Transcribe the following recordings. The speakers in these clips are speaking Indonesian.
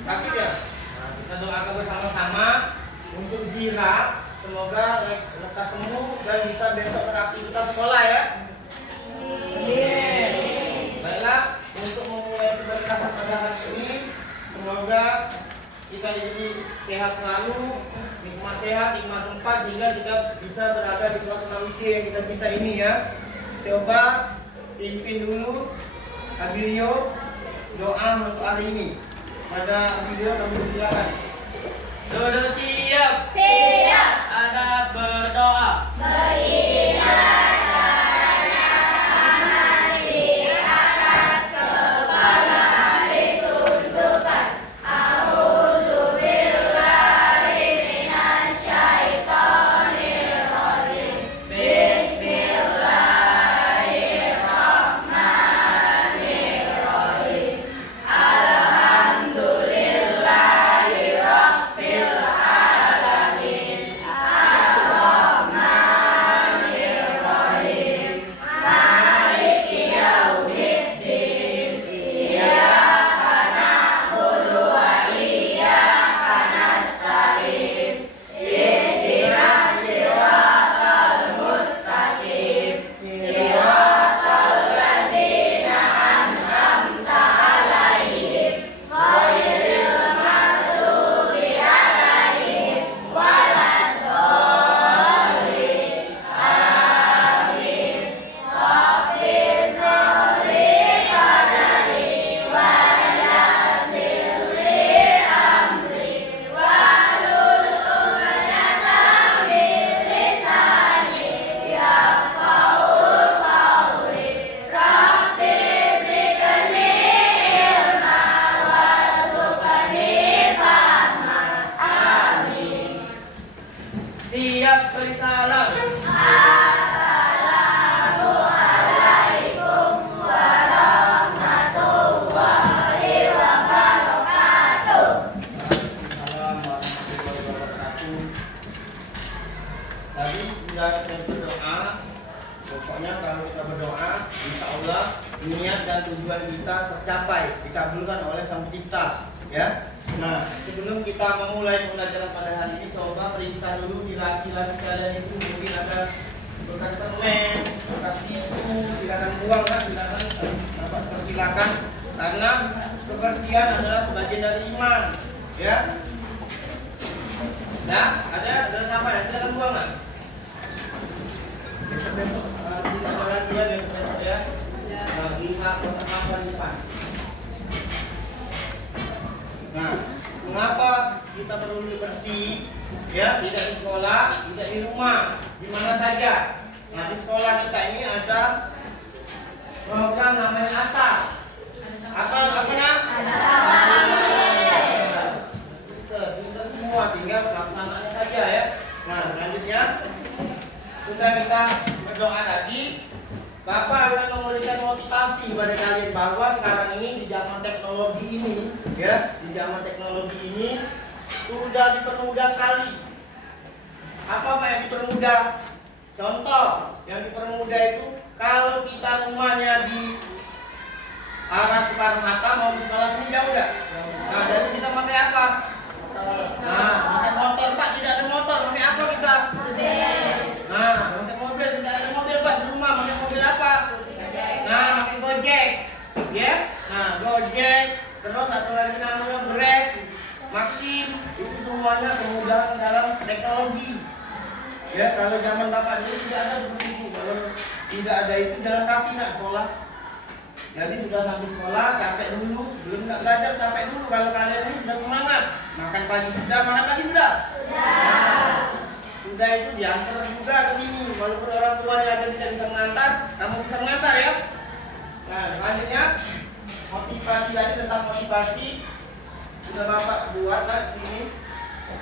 Sakit ya? Nah, kita doakan bersama-sama untuk Zira, semoga lekas sembuh dan bisa besok beraktivitas sekolah ya. Baiklah, untuk memulai keberkatan pada hari ini, semoga kita diberi sehat selalu, nikmat sehat, nikmat sempat, sehingga kita bisa berada di suasana suci yang kita cinta ini ya. Coba pimpin dulu Abilio doa untuk hari ini. Pada Abilio kami silakan. Duduk siap. Siap. Adab berdoa. Berilah caranya aman di atas segala ditunjukkan. A'udzubillahi minasyaitonirrajim. Bismillahirrahmanirrahim. Alhamdulillahi rabbil alamin. Ar-Rahmanirrahim. Maliki yaumiddin. Iyyaka na'budu wa iyyaka nasta'in. Ihdinas siratal mustaqim. Siratal ladzina an'amta 'alaihim ghairil maghdubi 'alaihim waladdallin. Amin. Rabbil qadri qadari wa yassir li amri wahlul 'uqdatam min lisani yafqahu qawli. Rabbi zidni ilma warzuqni fahma. Amin. Siap beri salam. Assalamualaikum warahmatullahi wabarakatuh. Assalamualaikum warahmatullahi wabarakatuh. Tadi sudah berdoa. Pokoknya kalau kita berdoa, insya Allah niat dan tujuan kita tercapai, dikabulkan oleh Sang Pencipta. Ya. Nah, sebelum kita memulai pembelajaran pada hari ini, coba periksa dulu di laci-laci kalian itu mungkin ada bekas permen, bekas tisu, silakan buang kan, silakan, karena kebersihan adalah sebagian dari iman. Ya. Nah, ada sampah ya, silakan buang lah. Besok kita jalan dia dan besok ya. Lihat kotak sampah di depan. Nah, mengapa kita perlu bersih? Ya, tidak di sekolah, tidak di rumah, di mana saja. Nah, di sekolah kita ini ada program namanya ASAR. Apa nak? Kita semua tinggal pelaksanaannya saja ya. Nah, selanjutnya sudah kita berdoa tadi. Bapak akan memberikan motivasi kepada kalian bahwa sekarang ini di zaman teknologi ini, ya, di zaman teknologi ini sudah dipermudah sekali. Apa yang dipermudah? Contoh yang dipermudah itu kalau kita rumahnya di arah Soekarno Hatta mau di sekolah sini jauh enggak? Nah, jadi kita pakai apa? Nah, pakai motor Pak, tidak ada motor, pakai apa kita? Nah, pakai mobil, tidak ada mobil Pak di rumah, pakai mobil apa? Nah, pakai Gojek, ya. Nah, Gojek, terus satu lagi namanya Grab, Maxim, itu semuanya kemudahan dalam teknologi. Ya, kalau zaman Bapak dulu tidak ada seperti itu. Kalau tidak ada itu jalan kaki nak sekolah. Jadi sudah sampai sekolah, capek dulu, belum nggak belajar capek dulu. Kalau kalian ini sudah semangat, makan pagi sudah, makan pagi sudah. Sudah itu diantar juga ke sini. Walaupun orang tua yang ada tidak bisa mengantar, kamu bisa mengantar ya. Nah, selanjutnya motivasi tadi tentang motivasi sudah Bapak buat lah di sini.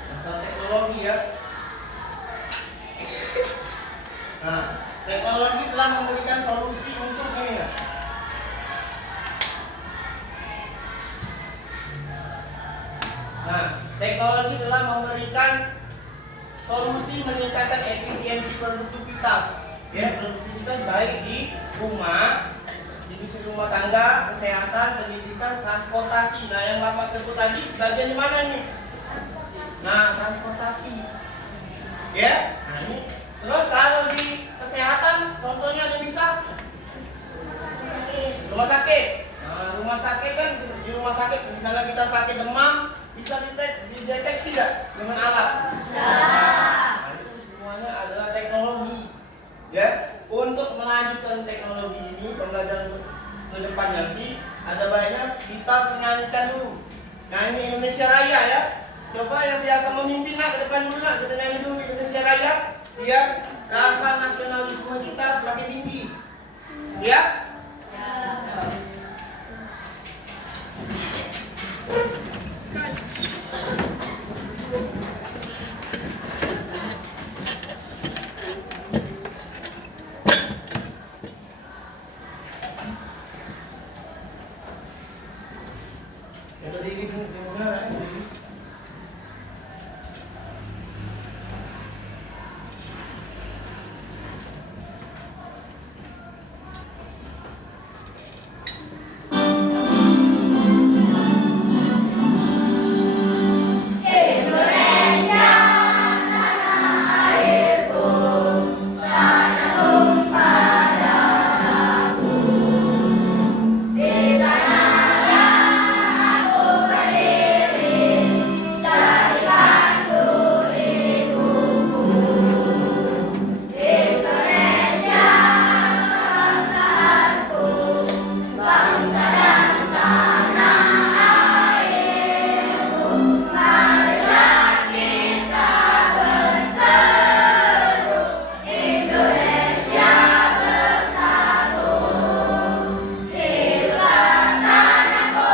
Masalah teknologi ya. Nah, teknologi telah memberikan solusi untuk ini ya. Nah, teknologi telah memberikan solusi meningkatkan efisiensi produktivitas, ya, produktivitas baik di rumah divisi rumah tangga, kesehatan, pendidikan, transportasi. Nah, yang Bapak sebut tadi bagian di mana nih? Nah, transportasi. Ya, nah ini. Terus kalau di kesehatan, contohnya ada bisa rumah sakit. Nah, rumah sakit kan di rumah sakit, misalnya kita sakit demam, bisa dideteksi nggak dengan alat? Bisa. Nah, itu semuanya adalah teknologi. Ya, untuk melanjutkan teknologi ini, pembelajaran ke depan nanti ada banyak kita menyanyikan dulu. Nah, ini Indonesia Raya ya. Coba yang biasa memimpin nak ke depan dulu nak, kita nyanyi dulu Indonesia Raya biar rasa nasionalisme kita semakin tinggi. Ya? Ya berdiri Bu, gimana? Berdiri. Indonesia tanah airku, tanah tumpah darahku. Di sanalah aku berdiri, jadikan duri ibuku. Indonesia bangsaku, bangsa dan tanah airku. Marilah kita berseru, Indonesia bersatu. Hiduplah tanahku,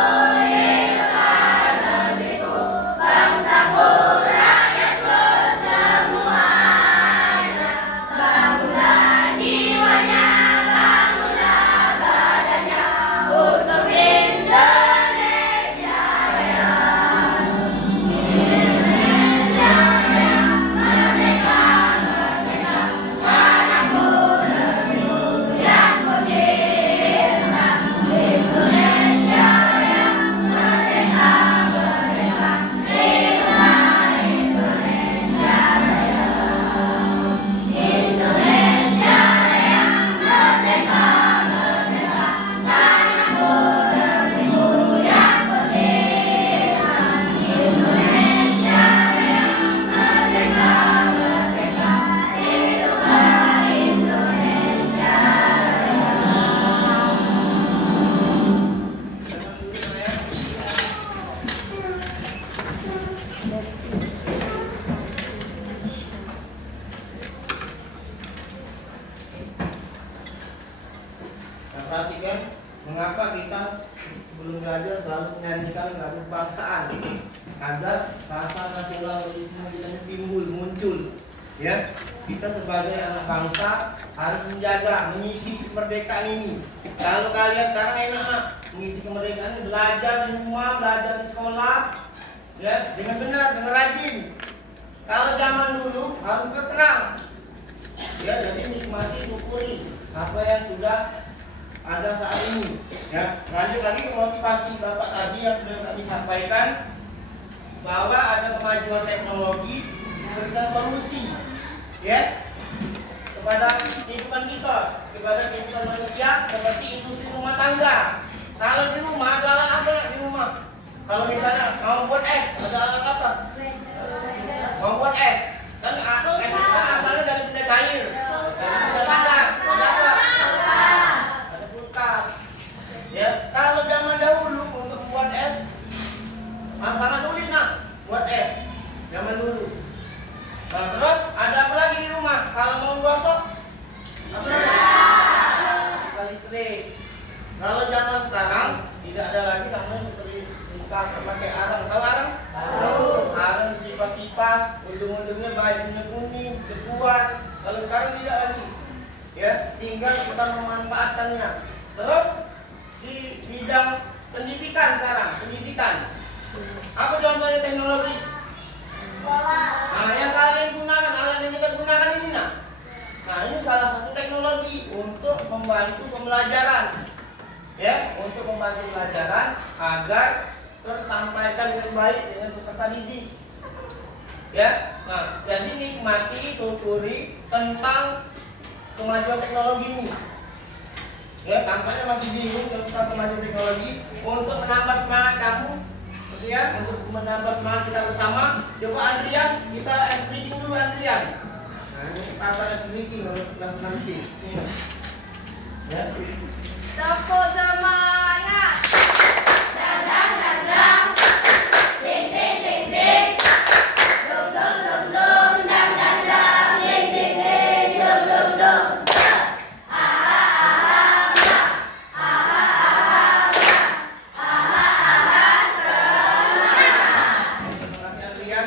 hiduplah negeriku, bangsaku, rakyatku semuanya. Bangunlah jiwanya, bangunlah badannya untuk Indonesia Raya. Indonesia Raya, merdeka, merdeka, tanahku, negeriku yang ku cinta. Indonesia Raya, merdeka, merdeka, hiduplah Indonesia Raya. Indonesia Raya, merdeka, merdeka, tanahku, negeriku yang ku cinta. Indonesia Raya, merdeka, merdeka, hiduplah Indonesia Nah, perhatikan mengapa kita sebelum belajar selalu menyanyikan lagu kebangsaan agar rasa nasionalisme kita timbul, muncul. Ya, kita sebagai anak bangsa harus menjaga, mengisi kemerdekaan ini. Kalau kalian sekarang enak nak mengisi kemerdekaan ini, belajar di rumah, belajar di sekolah, ya dengan benar, dengan rajin. Kalau zaman dulu harus berperang. Ya, jadi nikmati, syukuri apa yang sudah ada saat ini. Ya, lanjut lagi ke motivasi Bapak tadi yang sudah kami sampaikan bahwa ada kemajuan teknologi memberikan solusi, ya, kepada kehidupan kita, kepada kehidupan manusia seperti industri rumah tangga. Kalau di rumah ada alat apa di rumah? Kalau misalnya mau buat es, ada alat apa? Mau buat es, kan es itu kan asalnya dari benda cair, dari benda padat, ada apa? Ada kulkas. Ya, kalau zaman dahulu untuk buat es sangat sulit nak buat es zaman dulu. Nah, terus ada apa lagi di rumah? Kalau mau gosok apa lagi? Listrik. Kalau zaman sekarang tidak ada lagi namanya seperti buka pakai arang. Tahu arang? Tahu. Arang kipas-kipas, ujung-ujungnya bajunya kuning, debuan. Kalau sekarang tidak lagi. Ya, tinggal kita memanfaatkannya. Terus di bidang pendidikan sekarang, pendidikan. Apa contohnya teknologi? Sekolah. Nah, yang kalian gunakan, alat yang kita gunakan ini nah. Nah, ini salah satu teknologi untuk membantu pembelajaran. ya, untuk membantu pelajaran agar tersampaikan dengan baik dengan peserta didik. Ya, nah, jadi nikmati, syukuri tentang kemajuan teknologi ini. Ya, tampaknya masih bingung tentang kemajuan teknologi. Untuk menambah semangat kamu, gitu ya, untuk menambah semangat kita bersama, coba Andrian, kita speaking dulu Andrian. Nah, ini apa speaking nanti. Ya. Tepuk semangat. Dandang dandang. Ding ding ding ding. Dum dum dum dum. Dang dang dang. Ding ding ding. Dum dum dum. Aha aha aha. Aha aha aha. Aha aha. Terima kasih Andrian.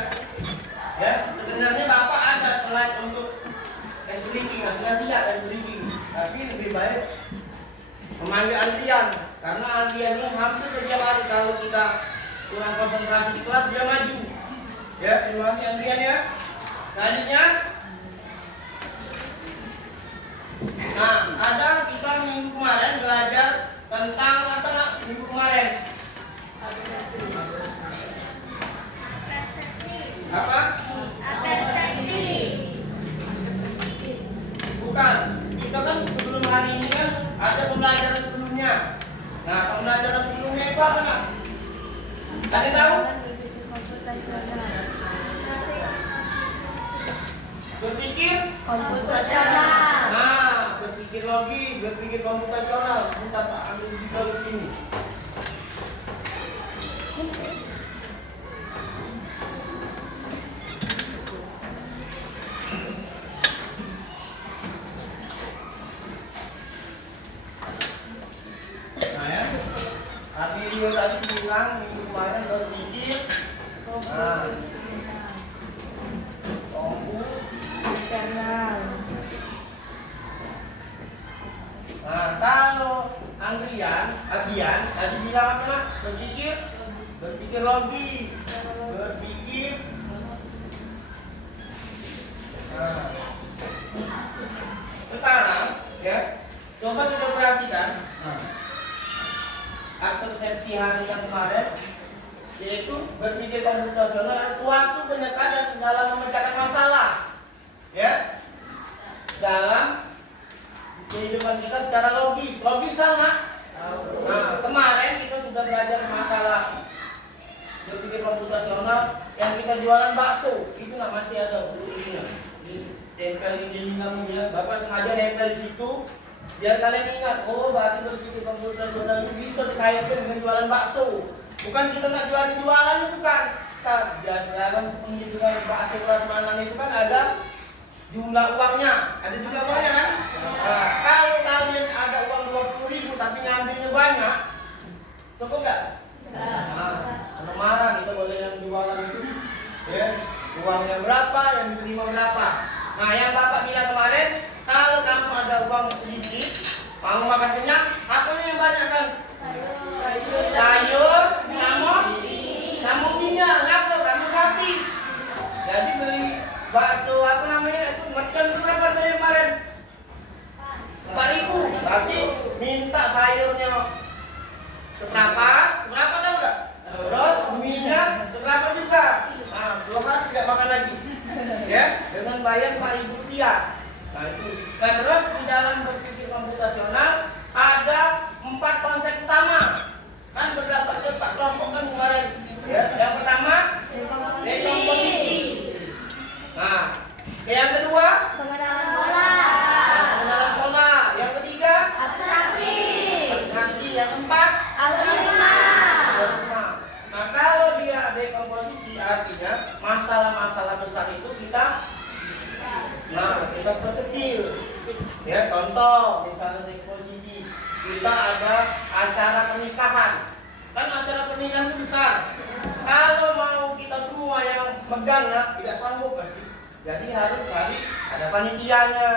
Ya, sebenarnya Bapak ada slide untuk speaking, sudah siap speaking. Tapi lebih baik memanggil Andrian, karena Andrian ini hampir setiap hari kalau kita kurang konsentrasi di kelas dia maju. Ya, terima kasih Andrian ya. Selanjutnya, nah ada kita minggu kemarin belajar tentang apa nak? Minggu kemarin apa? Bukan. Kita kan sebelum hari ini kan ada pembelajaran sebelumnya. Nah, pembelajaran sebelumnya itu apa nak? Ada tahu? Berpikir Komputasional. Nah, berpikir logis, berpikir komputasional. Kita Pak ambil juga di sini. Nah ya, video tadi bilang minggu kemarin berpikir. Nah, nah, kalau Andrian, Abian, tadi bilang apa nak? Berpikir logis, berpikir. Nah, sekarang ya, coba kita perhatikan. Nah, persepsi hari yang kemarin, yaitu berpikir komputasional suatu pendekatan dalam memecahkan masalah, ya, dalam kehidupan kita secara logis sama. Nah, kemarin kita sudah belajar masalah berpikir komputasional yang kita jualan bakso. Itu nggak masih ada bukunya. Tempel di lingkungannya. Bapak sengaja nempel di situ biar kalian ingat. Oh, berarti berpikir komputasional itu bisa dikaitkan dengan jualan bakso. Bukan kita nggak jualan itu kan. Dalam penghitungan bakso prasmanan itu kan ada jumlah uangnya, kan? Nah, kalau kalian ada uang 20.000 tapi ngambilnya banyak, cukup nggak? Nah, marah kita boleh yang jualan itu, ya, uangnya berapa, yang diterima berapa. Nah, yang Bapak bilang kemarin, kalau kamu ada uang sedikit, mau makan kenyang, apanya yang banyak kan? Sayur, namun minyak, ngapa? Kamu gratis. Jadi beli bakso apa namanya itu mercon berapa dari kemarin? 4.000. Berarti minta sayurnya seberapa tahu nggak? Terus minyak seberapa juga? Nah, 2 hari tidak makan lagi, ya, dengan bayar 4.000 rupiah. Nah itu. Nah terus di dalam berpikir komputasional ada 4 konsep utama, kan berdasarkan Pak kelompok kan kemarin. Ya, yang pertama dekomposisi. Nah, yang kedua Pengenalan pola. pengenalan pola. Yang ketiga Abstraksi. abstraksi. Yang keempat Algoritma. algoritma. Nah, kalau dia dekomposisi artinya masalah-masalah besar itu kita perkecil. Ya, contoh misalnya dekomposisi kita ada acara pernikahan. Kan acara pernikahan itu besar. Kalau mau kita semua yang megangnya tidak sanggup pasti. Jadi harus cari ada panitianya,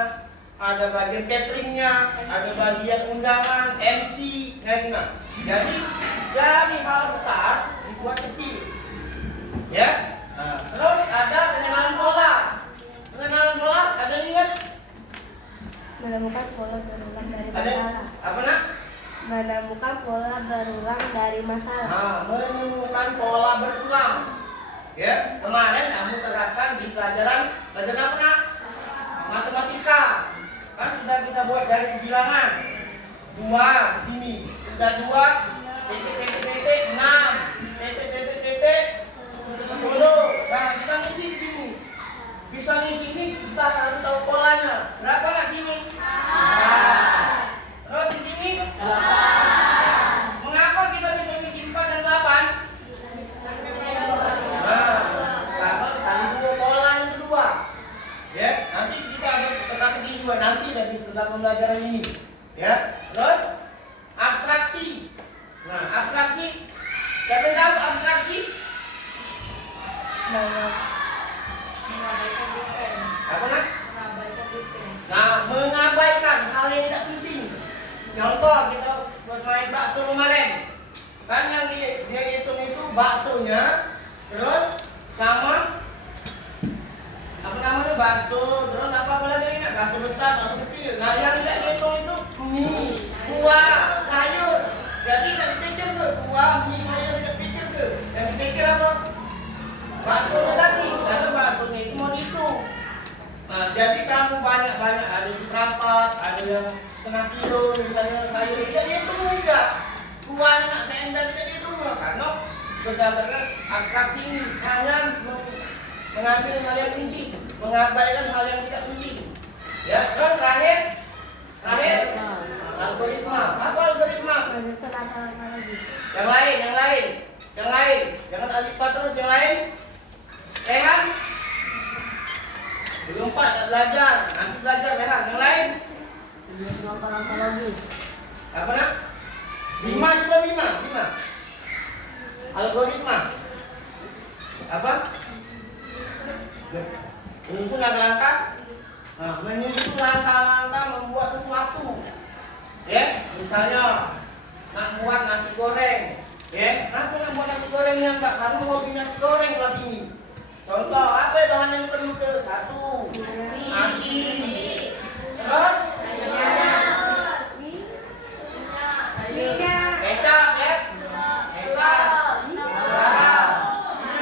ada bagian cateringnya, ada bagian undangan, MC, nah. Jadi dari hal besar dibuat kecil, ya. Nah, terus ada pengenalan pola. Pengenalan pola ada yang ingat? Menemukan pola berulang dari Ada masalah. apa nak? Menemukan pola berulang dari masalah. Nah, menemukan pola berulang. Ya, kemarin kamu terapkan di pelajaran apa nak? Matematika. Kan sudah kita buat garis bilangan. 2 di sini. Sudah 2 titik 6 titik 10. Nah, kita ngisi di sini. Bisa ngisi ini kita harus tahu polanya. Berapa nak sini? Terus di sini? Mengapa kita bisa ngisi 4 dan 8? Nah, karena kali 2 pola yang kedua. Ya, nanti kita ada strategi juga nanti dari setelah pembelajaran ini. Ya, terus abstraksi. Nah, abstraksi. Siapa yang tahu abstraksi? Apa nak? Nah, mengabaikan hal yang tidak penting. Contoh kita bermain bakso kemarin. Kan yang dia hitung itu baksonya, terus sama apa namanya bakso, terus apa lagi ini? Bakso besar, bakso kecil. Nah, yang tidak dihitung itu mie, kuah, sayur. Jadi tidak dipikir ke kuah, mie, sayur tidak dipikir ke. Yang dipikir apa? Bakso tadi, karena baksonya itu mau dihitung. Nah, jadi kamu banyak-banyak ada seperempat, ada yang setengah kilo, misalnya sayur tidak dihitung juga. Kuahnya nak sendal tidak dihitung karena berdasarkan abstraksi ini hanya mengambil hal yang penting, mengabaikan hal yang tidak penting. Ya, terus terakhir algoritma. Apa algoritma? Menyusun analogi. Yang lain. Jangan alifat terus yang lain. Rehan? Belum Pak, tak belajar. Nanti belajar Rehan. Yang lain? Menyusun analogi. Apa nak? 5. Algoritma. Apa? Menyusun langkah-langkah. Nah, menyusun langkah-langkah membuat sesuatu. Ya, misalnya nak buat nasi goreng. Ya, kenapa nak buat nasi gorengnya enggak? Kamu mau bikin nasi goreng kelas ini. Contoh, apa bahan yang perlu ke? 1. Nasi. Terus? Kecap ya? Kecap.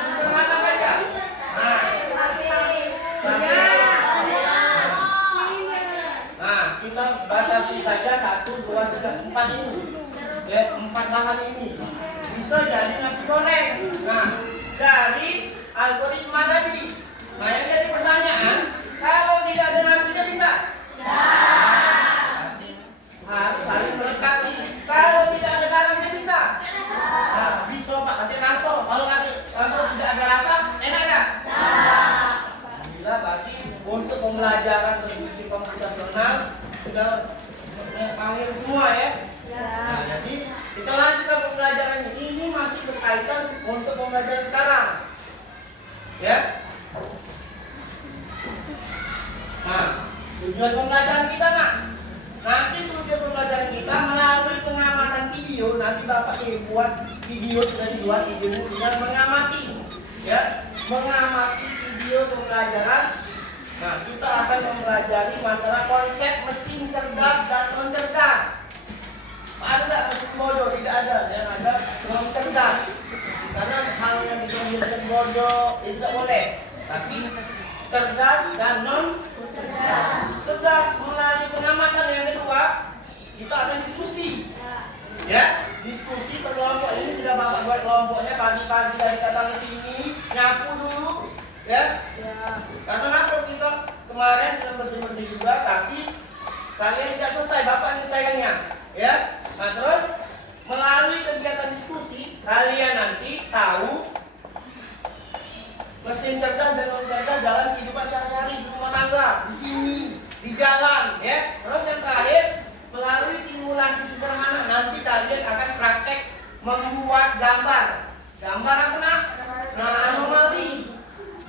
Sederhana saja. Nah, kita batasi saja 1, 2, 3, 4 ini. Ya, 4 bahan ini. Bisa jadi nasi goreng. Nah, dari algoritma tadi. Nah, yang jadi pertanyaan, kalau tidak ada nasinya bisa? Harus saling melengkapi. Kalau tidak ada garamnya bisa? Nah, bisa Pak, nanti rasa. Kalau tidak ada rasa, enak enggak? Bila berarti untuk pembelajaran berpikir komputasional sudah panggil semua ya. Nah, jadi kita lanjutkan pembelajaran ini. Ini masih berkaitan untuk pembelajaran sekarang. Ya. Nah, tujuan pembelajaran kita nak. Nanti tujuan pembelajaran kita melalui pengamatan video. Nanti Bapak buat video, sudah dibuat video dengan mengamati. Ya, mengamati video pembelajaran. Nah, kita akan mempelajari masalah konsep mesin cerdas dan non cerdas. Ada mesin bodoh, tidak ada. Yang ada non cerdas. Karena hal yang bisa menjadikan bodoh itu tidak boleh. Tapi cerdas dan non cerdas. Sudah melalui pengamatan yang kedua, kita akan diskusi. Ya, diskusi berkelompok ini sudah Bapak buat kelompoknya pagi-pagi dari datang ke sini, nyapu dulu, ya. Karena apa kita kemarin sudah bersih-bersih juga, tapi kalian tidak selesai, Bapak menyelesaikannya, ya. Nah, terus melalui kegiatan diskusi, kalian nanti tahu mesin cerdas dan non cerdas dalam kehidupan sehari-hari di rumah tangga, di sini, di jalan, ya. Terus yang terakhir, melalui simulasi sederhana nanti kalian akan praktek membuat gambar. Gambar apa nak? Nah, anomali.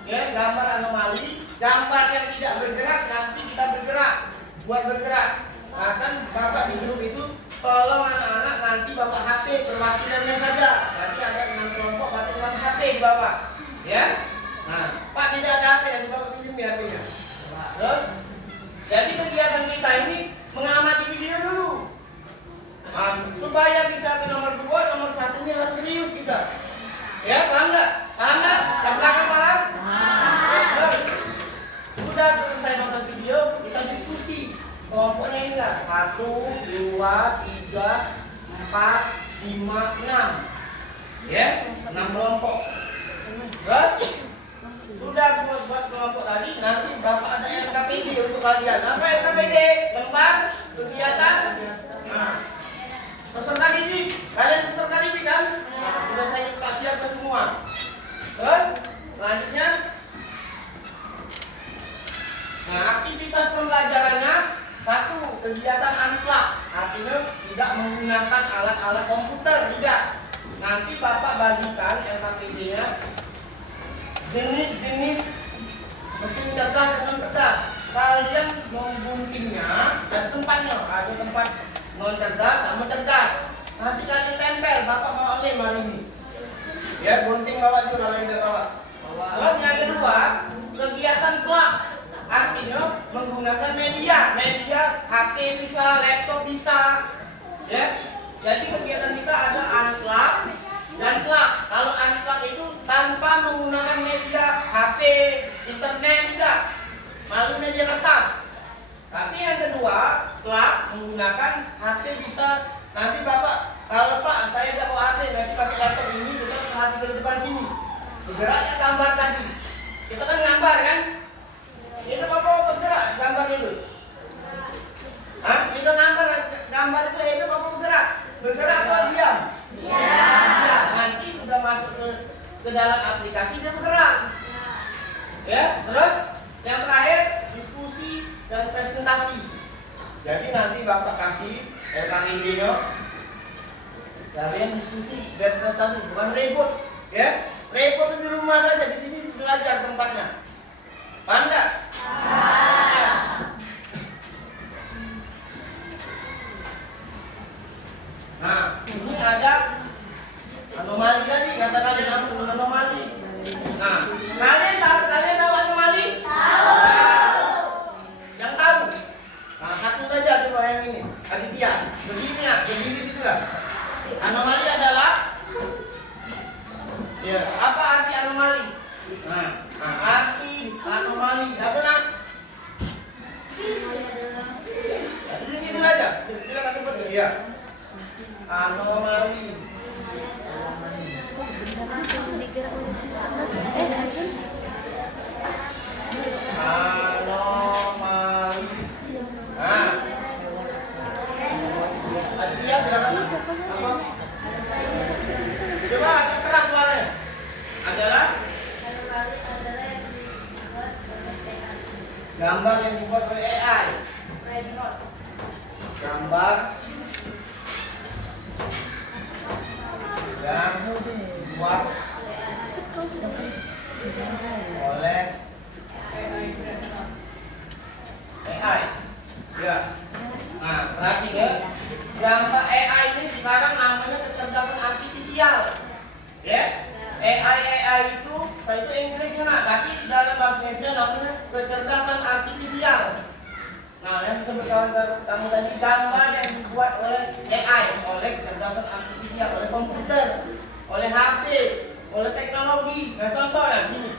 Ya, gambar anomali. Gambar yang tidak bergerak nanti kita bergerak, buat bergerak. Nah, kan Bapak di grup itu tolong anak-anak nanti Bapak HP perwakilannya saja. Nanti ada 6 kelompok Bapak dengan HP di Bapak. Ya. Nah, Pak tidak ada HP yang Bapak pinjam ya HP-nya. Terus jadi kegiatan kita ini mengamati video dulu. Supaya bisa ke nomor 2, nomor 1-nya harus serius kita. Ya, paham nggak? Paham nggak? Yang belakang paham? Terus, sudah selesai nonton video, kita diskusi. Kelompoknya ini lah, 1, 2, 3, 4, 5, 6. Ya, 6 kelompok. Terus, sudah buat kelompok tadi, nanti Bapak ada LKPD untuk kalian. Apa LKPD? Lembar kegiatan. Nah, peserta didik. Kalian peserta didik kan? Sudah saya siapkan semua. Terus, selanjutnya, nah, aktivitas pembelajarannya 1. Kegiatan ankla, artinya tidak menggunakan alat-alat komputer, tidak. Nanti Bapak bagikan LKPD-nya jenis-jenis mesin cerdas dan non cerdas. Kalian memguntingnya ada tempatnya, ada tempat non cerdas sama cerdas. Nanti kalian tempel, Bapak bawa lem hari ini. Ya, gunting bawa juga, lem bawa. Terus yang kedua, kegiatan klub. Artinya menggunakan media HP bisa, laptop bisa. Ya. Jadi kegiatan kita ada unplug dan plug. Kalau unplug itu tanpa menggunakan media HP, internet tidak, lalu media kertas. Tapi yang kedua, plug menggunakan HP bisa. Nanti Bapak, kalau Pak saya tidak bawa HP, nanti pakai laptop ini, kita perhati ke depan sini. Bergeraknya gambar tadi. Kita kan gambar kan? Itu Bapak bergerak gambar itu. Hah? Itu gambar itu Bapak bergerak. Bergerak atau diam? Diam. Nanti sudah masuk ke dalam aplikasi dia bergerak. Ya, terus yang terakhir diskusi dan presentasi. Jadi nanti Bapak kasih LKPD-nya. Kalian diskusi dan presentasi, bukan ribut, ya? Ribut di rumah saja, di sini belajar tempatnya. Paham enggak? Nah, ini ada anomali tadi, kata kalian apa itu anomali? Nah, kalian tahu anomali? Tahu. Yang tahu? Nah, satu saja coba yang ini, Aditya. Begini situ lah. Anomali adalah, ya, apa arti anomali? Nah, arti anomali apa nak? Di sini aja, silakan sebut ya. Anomali. Anomali. Nah, Aditya silakan. Apa? Coba keras suaranya. Adalah gambar yang dibuat oleh AI. Gambar yang dibuat oleh AI. Ya. Nah, perhatikan ya. Gambar AI ini sekarang namanya kecerdasan artifisial. Ya. AI itu Inggrisnya, tapi dalam bahasa Indonesia namanya kecerdasan artifisial. Nah, yang disebut kamu tadi gambar yang dibuat oleh AI, oleh kecerdasan artifisial, oleh komputer, oleh HP, oleh teknologi. Nah, contohnya sini.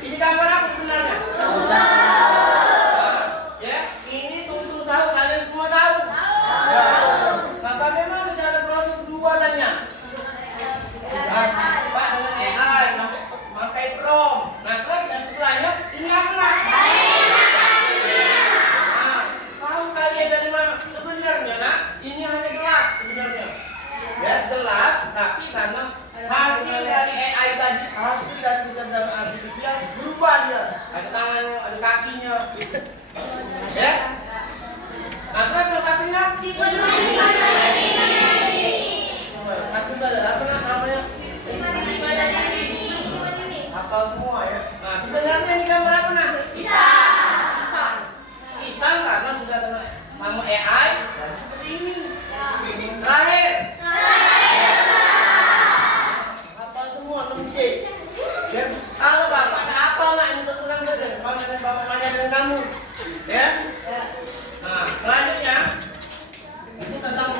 Ini gambar apa sebenarnya? Ya, ini tumbuh sahur, kalian semua tahu? Ya. Nah, bagaimana cara proses pembuatannya? Pak, dengan AI, pakai prompt. Nah, terus yang sebelahnya ini apa? Nah, tahu kalian dari mana? Sebenarnya, nak, ini hanya gelas sebenarnya. Ya, gelas, tapi karena hasil dari AI tadi, hasil dari kecerdasan artifisial berubah dia. Ada tangannya, ada kakinya. Ya. Nah, terus yang satunya satu ada apa namanya? Hafal semua ya. Nah, sebenarnya ini gambar apa nah? Pisang karena sudah kena nama AI dan seperti ini. Terakhir. Hafal semua 6J. Ya, kalau Bapak tak hafal nak ini terserang saja. Mana dengan Bapak nanya dengan kamu. Ya. Nah, selanjutnya itu tentang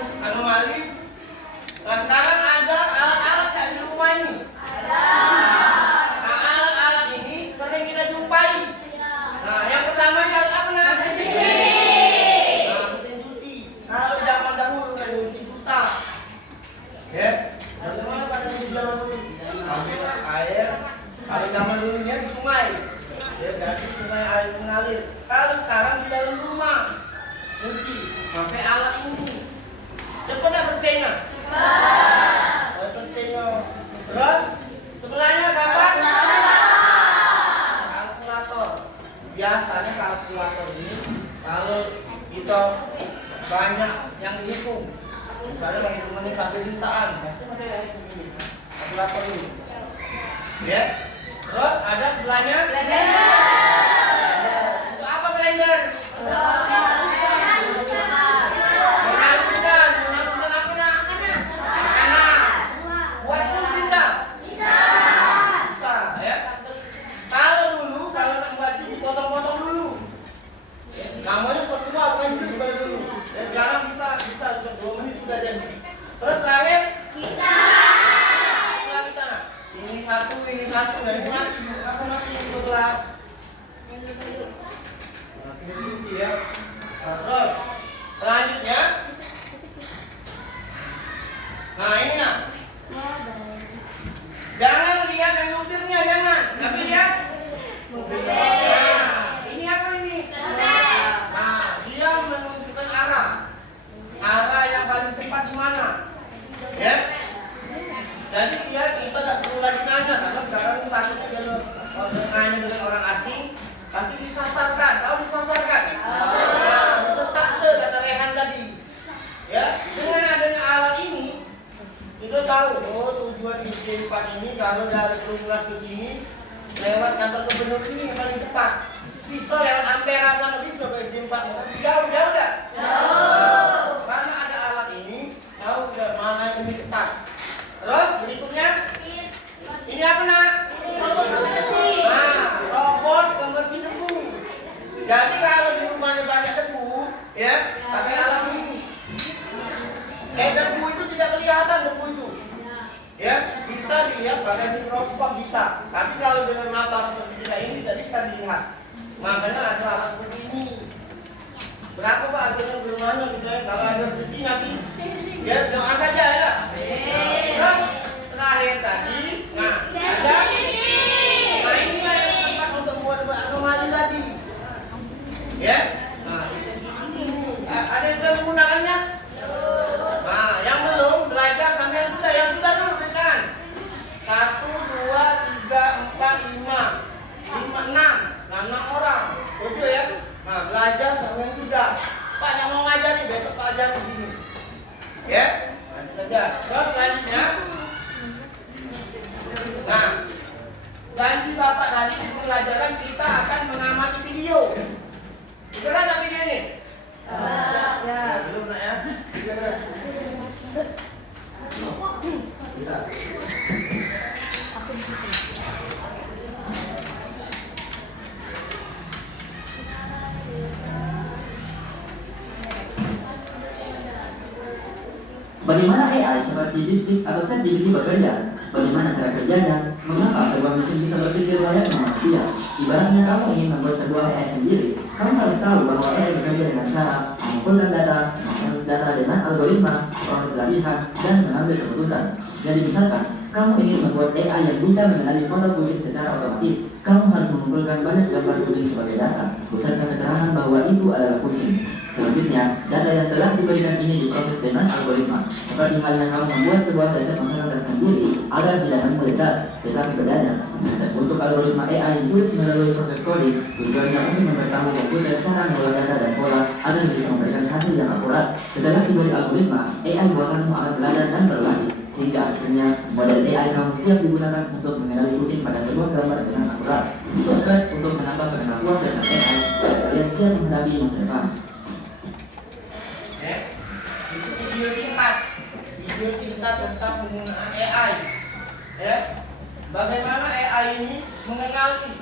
Kalau zaman dulunya di sungai, ya jadi sungai air mengalir. Kalau sekarang di dalam rumah, nyuci pakai alat ini. Cepat nggak bersihnya? Cepat. Bersihnya. Terus sebelahnya kapan? Kalkulator. Biasanya kalkulator ini kalau kita banyak yang dihitung, misalnya menghitung sampai jutaan, pasti ada yang hitung ini. Kalkulator ini. Ya. Terus ada sebelahnya blender. Untuk apa blender? Menghaluskan apa nak? Makanan. Buat jus bisa? Bisa. Ya. Kalau nak buat jus potong-potong dulu. Namanya semua bukan jus dulu. Ya, sekarang bisa 2 menit sudah jadi. Terus terakhir kita. Ini satu, dari mati. Apa mati yang sebelah? Mati kunci ya. Terus selanjutnya, nah ini nak. Jangan lihat yang nutirnya, jangan. Tapi lihat. Nah, ini apa ini? Nah, dia menunjukkan arah yang paling cepat di mana? Ya. Jadi kita tidak perlu lagi nanya, karena sekarang ini takutnya kalau nanya dengan orang asing pasti disasarkan. Tahu disasarkan? Nah, disesat ke kata Rehan tadi. Ya, dengan adanya alat ini kita tahu tujuan SD 4 ini kalau dari Perumnas ke sini lewat kantor gubernur ini yang paling cepat. Bisa lewat Ampera sana, bisa ke SD 4. Jauh dah. Karena ada alat ini, tahu mana yang lebih cepat. Terus berikutnya, ini apa nak? Robot pembersih. Robot pembersih debu. Jadi kalau di rumahnya banyak debu, ya pakai alat ini. Debu itu tidak kelihatan debu itu. Ya bisa dilihat pakai mikroskop bisa. Tapi kalau dengan mata seperti kita ini tidak bisa dilihat. Makanya ada alat seperti ini. Berapa Pak harganya belum nanya gitu ya. Kalau ada rezeki nanti ya doa saja ya. Terus terakhir tadi, nah ada. Nah ini yang tempat untuk buat anomali tadi. Ya. Nah ini ada yang sudah menggunakannya? Nah yang belum belajar sampai yang sudah dulu berikan. 1, 2, 3, 4, 5, 6. Nah 6 orang. 7 ya. Nah, belajar sama yang sudah. Pak yang mau ngajari besok Pak ajar di sini. Ya, nanti saja. Terus selanjutnya. Nah, janji Bapak tadi di pelajaran kita akan mengamati video. Bisa kan video ini? Ya, belum nak ya. Bagaimana AI seperti DeepSeek atau ChatGPT bekerja? Bagaimana cara kerjanya? Mengapa sebuah mesin bisa berpikir layaknya manusia? Ibaratnya kamu ingin membuat sebuah AI sendiri, kamu harus tahu bahwa AI bekerja dengan cara mengumpulkan data, menganalisis data dengan algoritma, proses latihan, dan mengambil keputusan. Jadi misalkan, kamu ingin membuat AI yang bisa mengenali foto kucing secara otomatis, kamu harus mengumpulkan banyak gambar kucing sebagai data, beserta keterangan bahwa itu adalah kucing. Selanjutnya, data yang telah diberikan ini diproses dengan algoritma. Seperti halnya kamu membuat sebuah resep masakan sendiri agar tidak melezat, tetapi berdana. Untuk algoritma AI ditulis melalui proses coding, tujuannya untuk memberitahu komputer cara mengolah data dan pola agar bisa memberikan hasil yang akurat. Setelah diberi algoritma, AI buatanmu akan belajar dan berlatih hingga akhirnya model AI kamu siap digunakan untuk mengenali kucing pada sebuah gambar dengan akurat. Subscribe untuk menambah pengetahuan tentang AI agar kalian siap menghadapi masa depan. Itu video singkat tentang penggunaan AI. Ya, bagaimana AI ini mengenali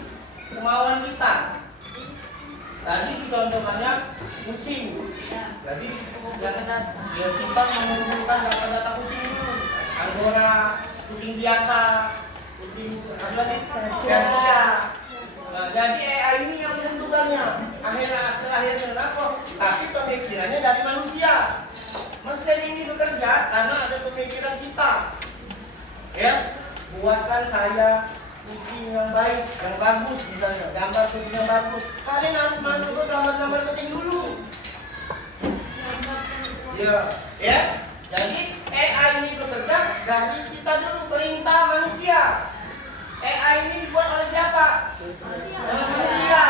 kemauan kita. Tadi dicontohkannya kucing. Jadi ya kita mengumpulkan data-data kucing itu, Angora, kucing biasa, kucing apa lagi? Persia. Nah, jadi AI ini yang menentukannya. Akhirnya kenapa? Tapi pemikirannya dari manusia. Mesin ini bekerja karena ada pemikiran kita. Ya, buatkan saya kucing yang baik, yang bagus misalnya, gambar kucing yang bagus. Kalian harus masuk ke gambar-gambar kucing dulu. Ya, ya. Jadi AI ini bekerja dari kita dulu, perintah manusia. AI ini dibuat oleh siapa? Manusia.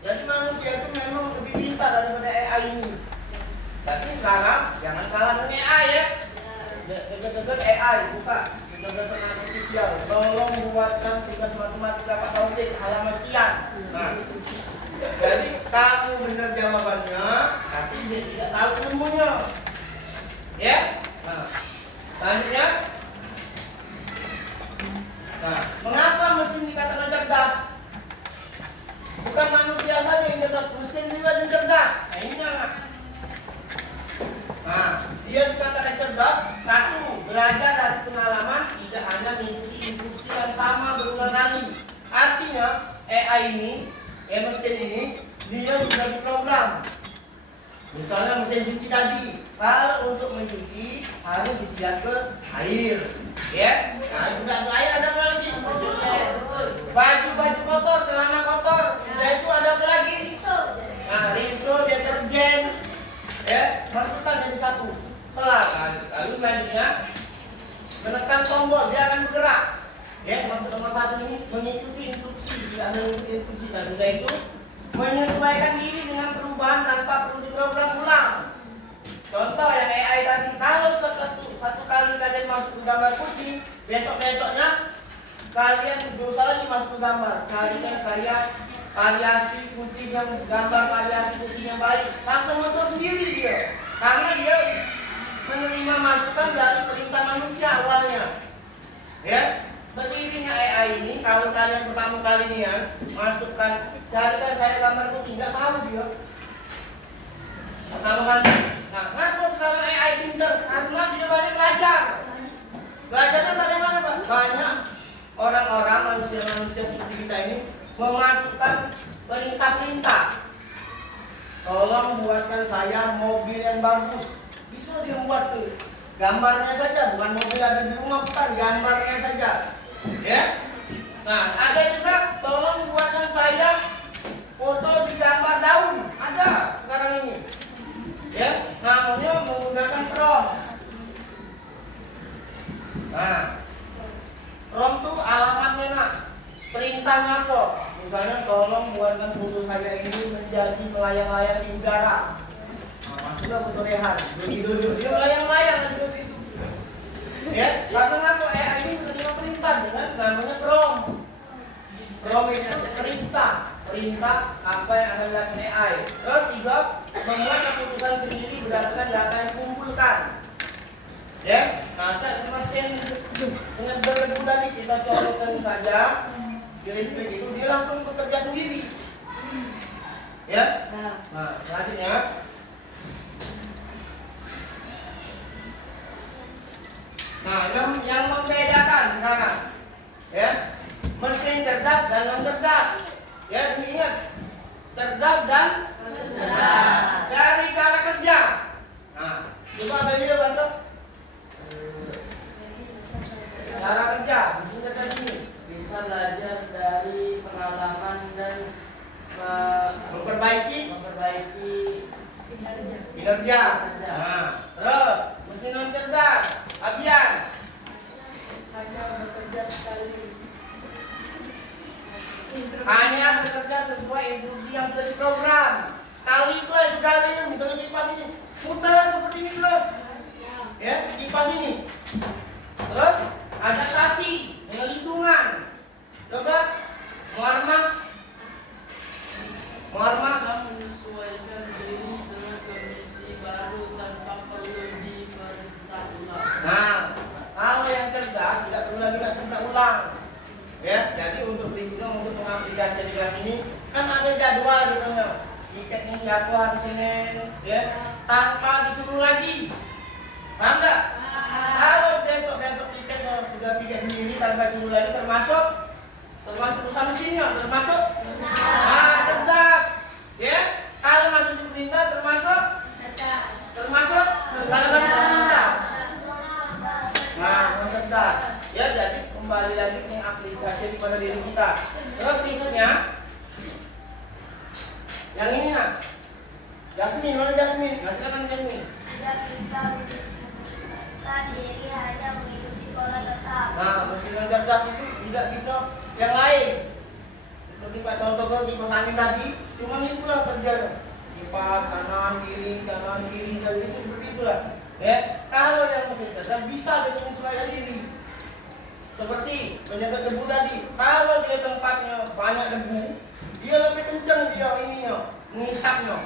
Jadi manusia itu memang lebih pintar daripada AI ini. Tapi sekarang jangan kalah dengan AI ya. Deket-deket AI, buka. Deket-deket artifisial. Tolong buatkan tugas matematika Pak Taufik halaman sekian. Nah, jadi kamu benar jawabannya, tapi dia tidak tahu ilmunya. Ya? Nah, selanjutnya. Nah, mengapa mesin dikatakan cerdas? Bukan manusia saja yang cerdas, mesin juga yang cerdas. Nah, ini anak. Nah, dia dikatakan cerdas. Satu, belajar dari pengalaman, tidak hanya mengikuti instruksi yang sama berulang kali. Artinya, AI ini, mesin ini, dia sudah diprogram. Misalnya mesin cuci tadi, kalau untuk mencuci harus disediakan air, ya. Nah, sudah ada air, ada apa lagi? Baju kotor, celana kotor, sudah itu ada apa lagi? Nah, rinso, deterjen, ya, masukkan jadi satu. Lalu selanjutnya menekan tombol, dia akan bergerak. Ya, maksud nomor satu ini mengikuti instruksi, tidak mengikuti instruksi. Dan sudah itu menyesuaikan diri dengan perubahan tanpa perlu diprogram ulang. Contoh yang AI tadi, kalau satu kali kalian masuk ke gambar kucing, besok-besoknya kalian berusaha lagi masuk ke gambar. Kalian variasi kucing yang gambar variasi kucing yang baik, langsung muncul sendiri dia. Karena dia menerima masukan dari perintah manusia awalnya. Ya, berdirinya AI ini, kalau kalian pertama kali nih ya, masukkan, carikan saya gambar kucing, nggak tahu dia. Pertama kali. Nah, kenapa sekarang AI pinter? Karena dia banyak belajar. Belajarnya bagaimana, Pak? Banyak orang-orang, manusia-manusia seperti kita ini memasukkan perintah-perintah. Tolong buatkan saya mobil yang bagus. Bisa dia buat tuh. Gambarnya saja, bukan mobil ada di rumah, bukan, gambarnya saja. Ya. Nah, ada juga tolong buatkan saya foto di gambar daun. Ada sekarang ini. Ya, namanya menggunakan prompt. Nah, prompt itu alamatnya nak. Perintahnya apa? Misalnya tolong buatkan foto saya ini menjadi melayang-layang di udara. Nah, maksudnya foto Rehan. Duduk-duduk dia melayang-layang duduk itu. Ya, karena apa? AI ini sudah perintah dengan namanya prompt. Prompt itu perintah apa yang Anda lakukan AI. Terus tiga, membuat keputusan sendiri berdasarkan data yang dikumpulkan. Ya, nah saat mesin dengan berdebu tadi kita colokkan saja di listrik itu, dia langsung bekerja sendiri. Ya, nah selanjutnya. Nah, yang membedakan sekarang, ya, mesin cerdas dan non cerdas. Ya, diingat, cerdas dan cerdas. Dari cara kerja. Nah, coba beli dulu, Bang. Cara kerja, mesin cerdas ini Bisa belajar dari pengalaman dan memperbaiki kinerja. Nah, terus mesin non cerdas, Abian. Hanya bekerja sekali. Hanya bekerja sesuai instruksi yang sudah diprogram. Kali ini, misalnya kipas ini, putar seperti ini terus. Ya, kipas ini. Terus adaptasi dengan lingkungan. Coba warna menyesuaikan diri dengan kondisi baru tanpa perlu diperintah ulang. Nah, kalau yang cerdas tidak perlu lagi kita ulang. Ya, jadi untuk lingkungan, untuk mengaplikasi ini kan ada jadwal gitu. Tiketnya siapa hari Senin, ya, tanpa disuruh lagi. Paham nggak? Kalau besok tiketnya sudah pikir sendiri tanpa disuruh lagi, termasuk urusan mesinnya, termasuk cerdas. Ya, kalau masih diperintah termasuk kalau masih diperintah. Nah, cerdas. Ya, jadi kembali lagi ke aplikasi pada diri kita. Terus berikutnya, yang ini nak, Jasmine, mana Jasmine? Nah, silakan Jasmine. Tidak bisa menciptakan diri hanya mengikuti pola tetap. Nah, mesin yang cerdas itu tidak bisa yang lain. Seperti Pak contoh ke kipas angin tadi, cuma itulah kerjanya. Kipas kanan kiri jadi itu seperti itulah. Ya, kalau yang mesin cerdas bisa dengan menyesuaikan diri. Seperti penjaga debu tadi, kalau dia tempatnya banyak debu, dia lebih kencang dia ininya, mengisapnya.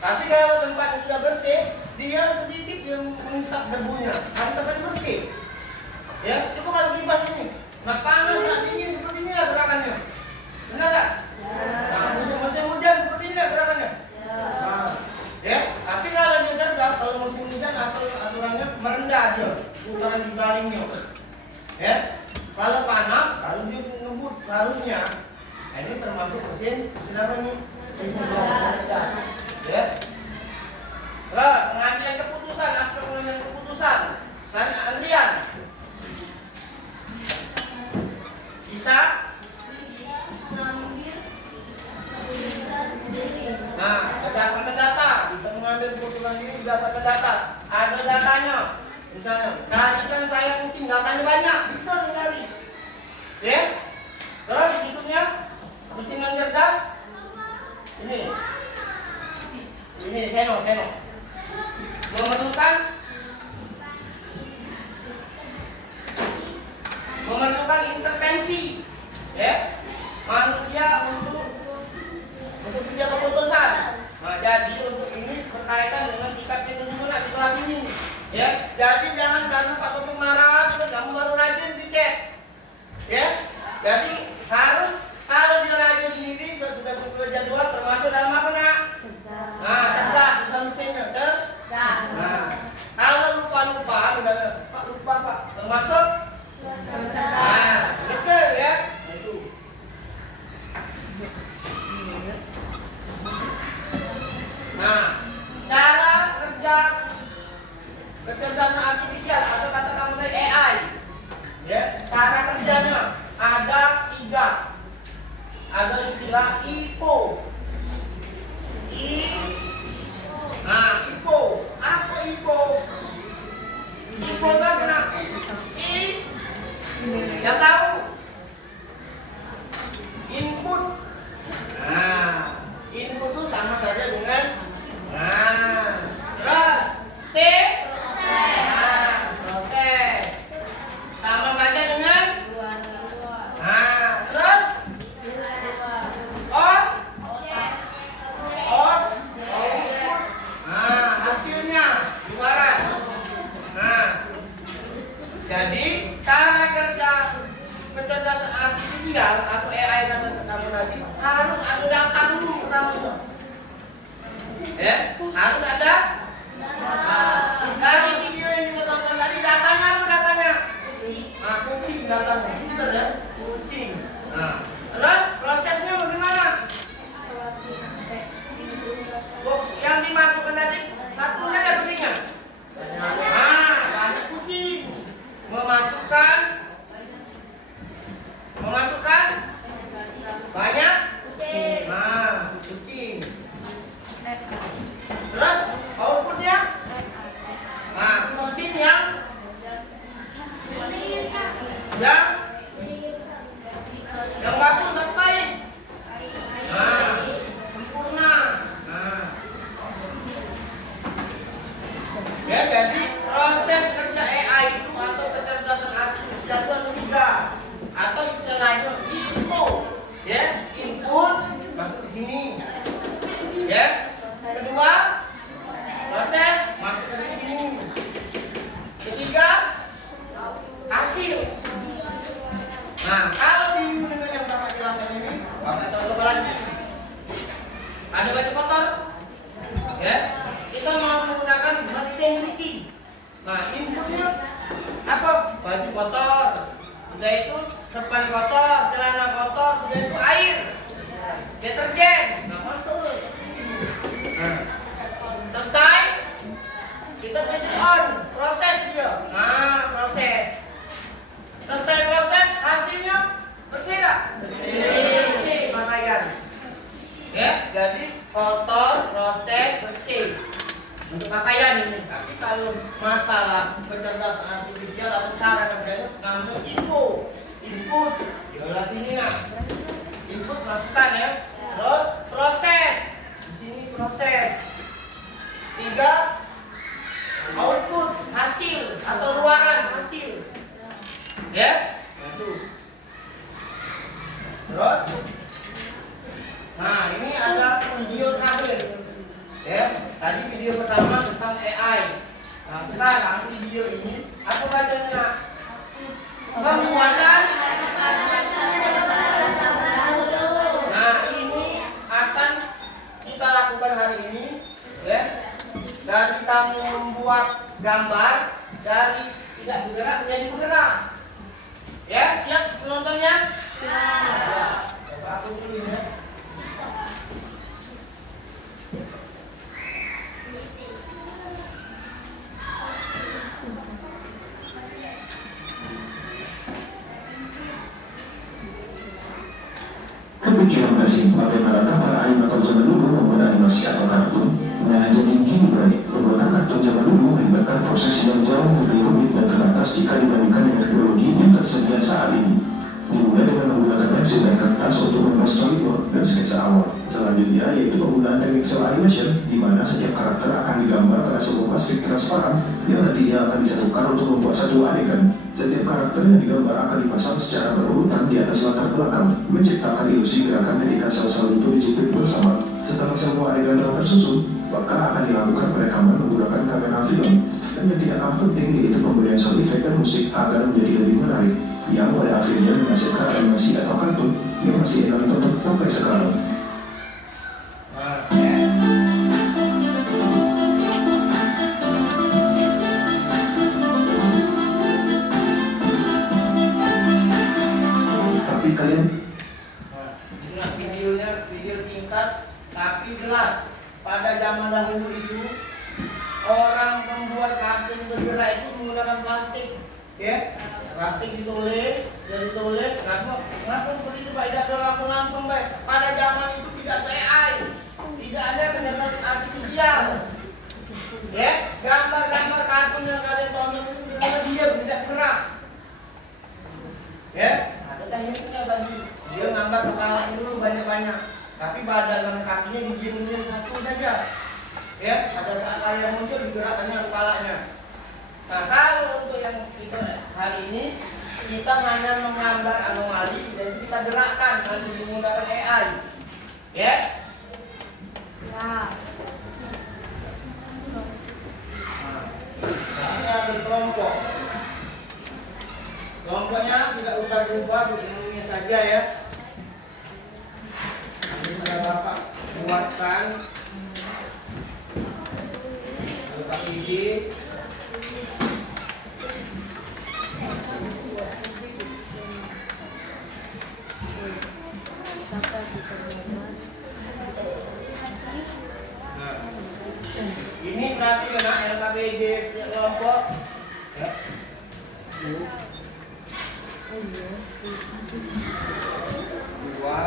Tapi kalau tempatnya sudah bersih, dia sedikit yang mengisap debunya. Tapi tempatnya bersih. Ya, cukup kalau kipas ini. Nggak panas, nggak dingin, seperti inilah gerakannya. Benar tak? Nah, musim hujan seperti inilah gerakannya. Nah, ya, tapi kalau dia cerdas, kalau musim hujan aturannya merendah dia, putaran di balingnya. Ya, kalau panas, kalau dia ngebut harusnya. Nah, ini termasuk mesin apa ini? Ya. Lah, pengambilan keputusan, aspek pengambilan keputusan. Tanya Andrian. Bisa? Mengambil keputusan sendiri. Nah, berdasarkan data, bisa mengambil keputusan ini berdasarkan data. Ada datanya. Misalnya, tadi kan saya kucing, datanya banyak, bisa dicari. Ya? Terus berikutnya, mesin yang cerdas. Ini seno. Memerlukan intervensi, ya, manusia untuk sebuah keputusan. Nah, jadi untuk ini berkaitan dengan sikap kita juga di kelas ini, ya. Jadi jangan karena Pak Topik marah terus kamu baru rajin piket, ya. Jadi harus kalau dia rajin sendiri sudah sesuai jadwal termasuk dalam apa nak? Nah, cerdas bisa mesinnya, Nah, kalau lupa misalnya Pak lupa Pak termasuk. Nah, betul ya. Itu. Nah, cara kerja kecerdasan artifisial atau kata kamu dari AI, ya, cara kerjanya ada 3. Ada istilah IPO. Nah, IPO. Apa IPO? IPO kan kenapa? Yang tahu? Input. Nah, input itu sama saja dengan terus T. Nah, proses. Sama saja dengan terus hasilnya ibarat. Nah, jadi cara kerja kecerdasan artifisial atau AI kata kamu tadi harus ada data dulu pertama. Ya, harus ada. Dari video yang kita tonton tadi datanya apa datanya? Nah, kucing datanya, betul ya? Kucing. Nah, terus prosesnya bagaimana? Yang dimasukkan tadi satu saja pentingnya. Nah, banyak kucing. Memasukkan banyak kucing. Nah, kucing. Terus outputnya? Nah, kucing yang jadi kotor, proses, bersih. Untuk pakaian ini. Tapi kalau masalah kecerdasan artifisial atau cara kerjanya, namun input, di sini nah. Input masukkan ya. Terus proses. Di sini proses. 3 output, hasil atau luaran hasil. Ya? Terus nah, ini ada video terakhir. Ya, tadi video pertama tentang AI. Nah, sekarang video ini apa bacanya? Pembuatan. Nah, ini akan kita lakukan hari ini, ya. Dan kita membuat gambar dari tidak bergerak menjadi bergerak. Ya, siap penontonnya? Siap. Coba aku dulu ya. Kepikiran asing bagaimanakah para animator zaman dulu membuat animasi atau kartun? Nah, jadi gini Bray, pembuatan kartun zaman dulu melibatkan proses yang jauh lebih rumit dan terbatas jika dibandingkan dengan teknologi yang tersedia saat ini. Dimulai dengan menggunakan pensil dan kertas untuk membuat storyboard dan sketsa awal. Selanjutnya yaitu penggunaan teknik cel animation, di mana setiap karakter akan digambar pada sebuah plastik transparan yang nantinya akan disatukan untuk membuat satu adegan. Setiap karakter yang digambar akan dipasang secara berurutan di atas latar belakang, menciptakan ilusi gerakan ketika sel-sel itu dijepit bersama. Setelah semua adegan telah tersusun, maka akan dilakukan perekaman menggunakan kamera film. Dan yang tidak kalah penting yaitu pemberian sound effect dan musik agar menjadi lebih menarik, yang pada akhirnya menghasilkan animasi atau kartun yang masih enak ditonton sampai sekarang. Tapi kalian Nah, videonya video singkat tapi jelas. Pada zaman dahulu itu orang membuat kartun bergerak itu menggunakan plastik, ya. Plastik ditulis, kenapa seperti itu Pak? Tidak langsung baik. Pada zaman itu tidak ada AI, tidak ada kecerdasan artifisial. Ya, gambar-gambar kartun yang kalian tonton itu sebenarnya diam, tidak gerak. Ya, ada tekniknya tadi. Dia gambar kepala dulu banyak-banyak, tapi badan dan kakinya didiamin satu saja. Ya, pada saat layar muncul digerakkannya kepalanya. Nah, kalau untuk yang kita hari ini kita hanya menggambar anomali dan kita gerakkan nanti menggunakan AI. Ya? Nah, ini ada kelompok. Kelompoknya tidak usah berubah, begini saja ya. Ini sudah Bapak buatkan. Letak ini. Nah, ini berarti kena LKBD kelompok. Ya. Dua.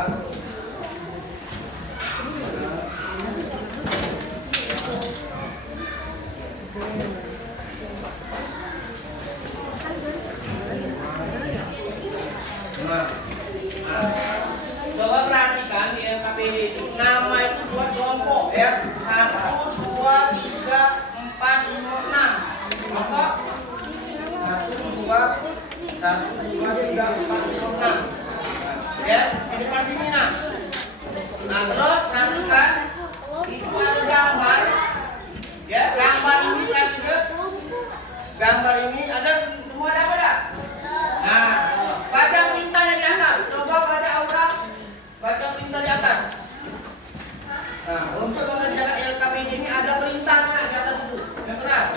Nah, coba perhatikan di LKPD itu nama itu buat kelompok ya. 1, 2, 3, 4, 5, 6. Kelompok 1, 2, 3, 4, 5, 6. Ya, di depan sini nah. Nah terus perhatikan itu ada gambar. Ya, gambar ini perhatikan. Gambar ini ada semua ada apa dah? Nah, baca perintahnya di atas. Coba baca aura. Baca perintah di atas. Nah, untuk mengerjakan LKPD ini ada perintahnya di atas itu. Yang keras.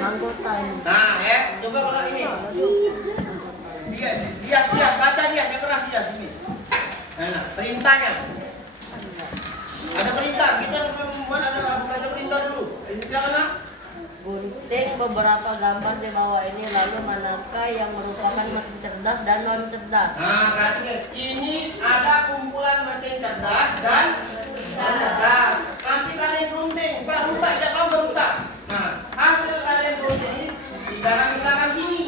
Anggota ini. Nah, ya, coba kalau ini. Dia baca dia, yang keras dia sini. Nah, perintahnya. Ada perintah, kita membuat ada baca perintah dulu. Ini silakan. Gunting beberapa gambar di bawah ini, lalu manakah yang merupakan mesin cerdas dan non cerdas? Nah, perhatikan. Ini ada kumpulan mesin cerdas dan non cerdas. Nanti kalian gunting, Pak rusak, jangan berusak. Nah, hasil kalian gunting ini di belakang sini.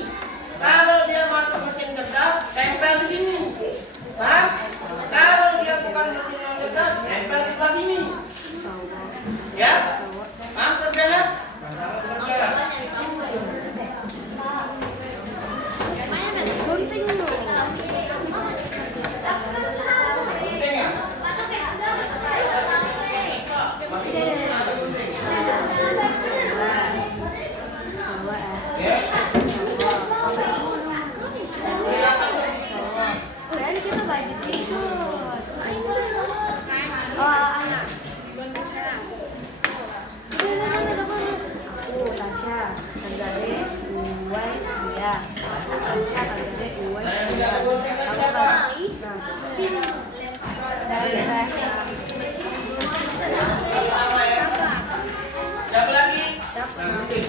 Kalau dia masuk mesin cerdas, tempel di sini. Paham? Kalau dia bukan mesin non cerdas, tempel di sebelah sini. Ya? Paham kerjanya? Gunting dulu. Gunting ya? Ya? Kan kita baju ikut. Oh, anak. Aku Tasya, Anggades, Uwais, Dia. Tasya, Anggades, Uwais, Dia. Aku tahu. Sama ya? Siapa lagi? Nah, gunting.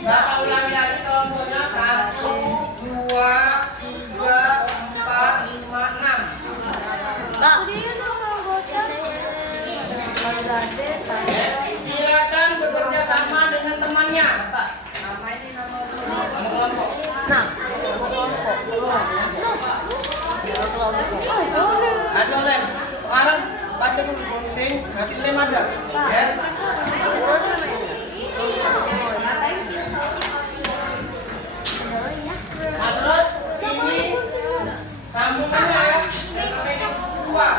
Bapak ulangi lagi kelompoknya 1, 2, 3, 4, 5, 6. Kak, Silakan bekerja sama dengan temannya. Nama kelompok. nah, Ada lem. Sekarang baca dulu gunting, nanti lem ada. Ya. Nah, terus ini sambungannya ya. Sampai yang kedua.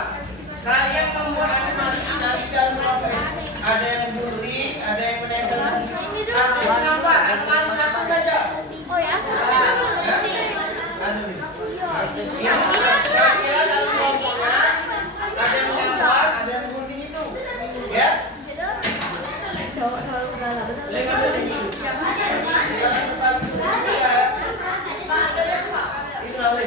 Kalian membuat animasi dari dalam proses. Ada yang buri, ada yang menempel. Ada yang gambar, animasi satu saja. Oh ya. Kira-kira dalam kelompoknya ada yang gambar, ada yang gunting itu. Ya? Lengkap ini. Itu lalu.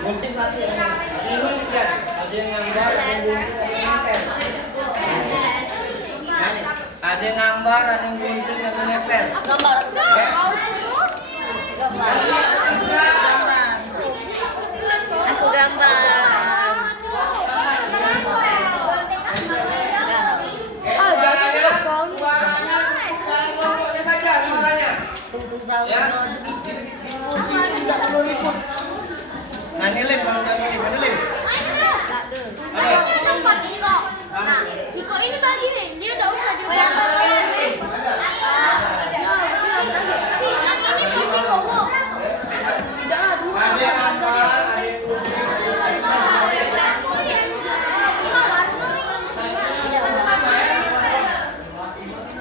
Gunting satu. Ini lihat, ada yang gambar, ada yang gunting, ada yang nempel. Ada yang gambar, ada yang gunting, ada yang nempel. gambar. Gambar. Aku gambar. Suaranya saja, suaranya. Ya, diskusi tidak perlu ribut. Nah, ini lem, kalau udah ini lem. Nah, si Ko ini tadi nih, dia udah usah juga. Yang ini kan si Ko. Ada yang gambar, ada yang gunting.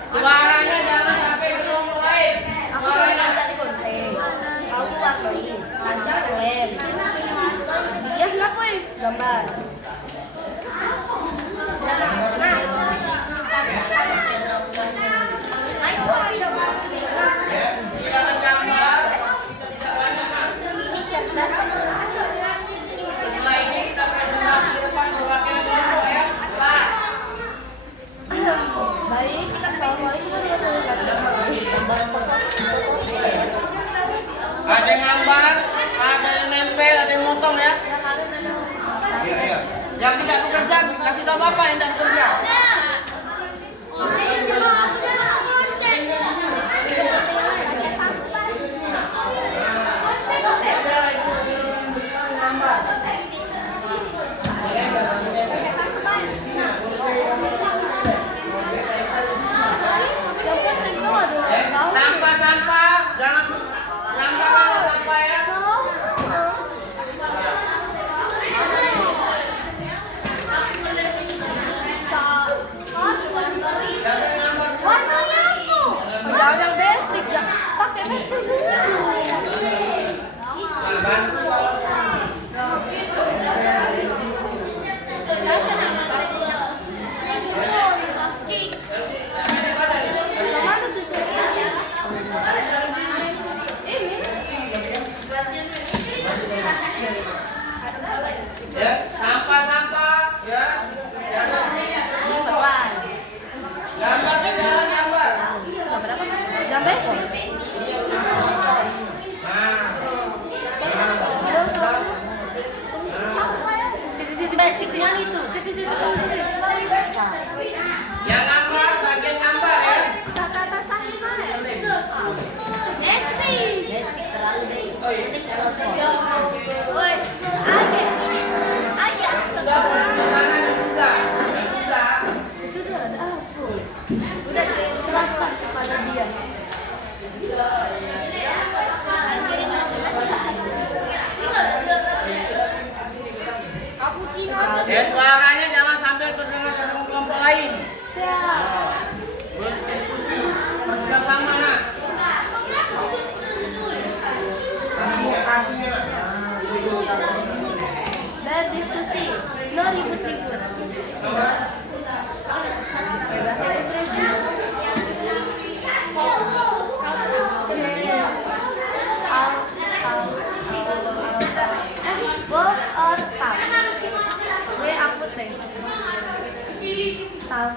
Suaranya jangan sampai ke kelompok lain. Suaranya. Aku warnai. Tasya lem. Dia siapa? Gambar.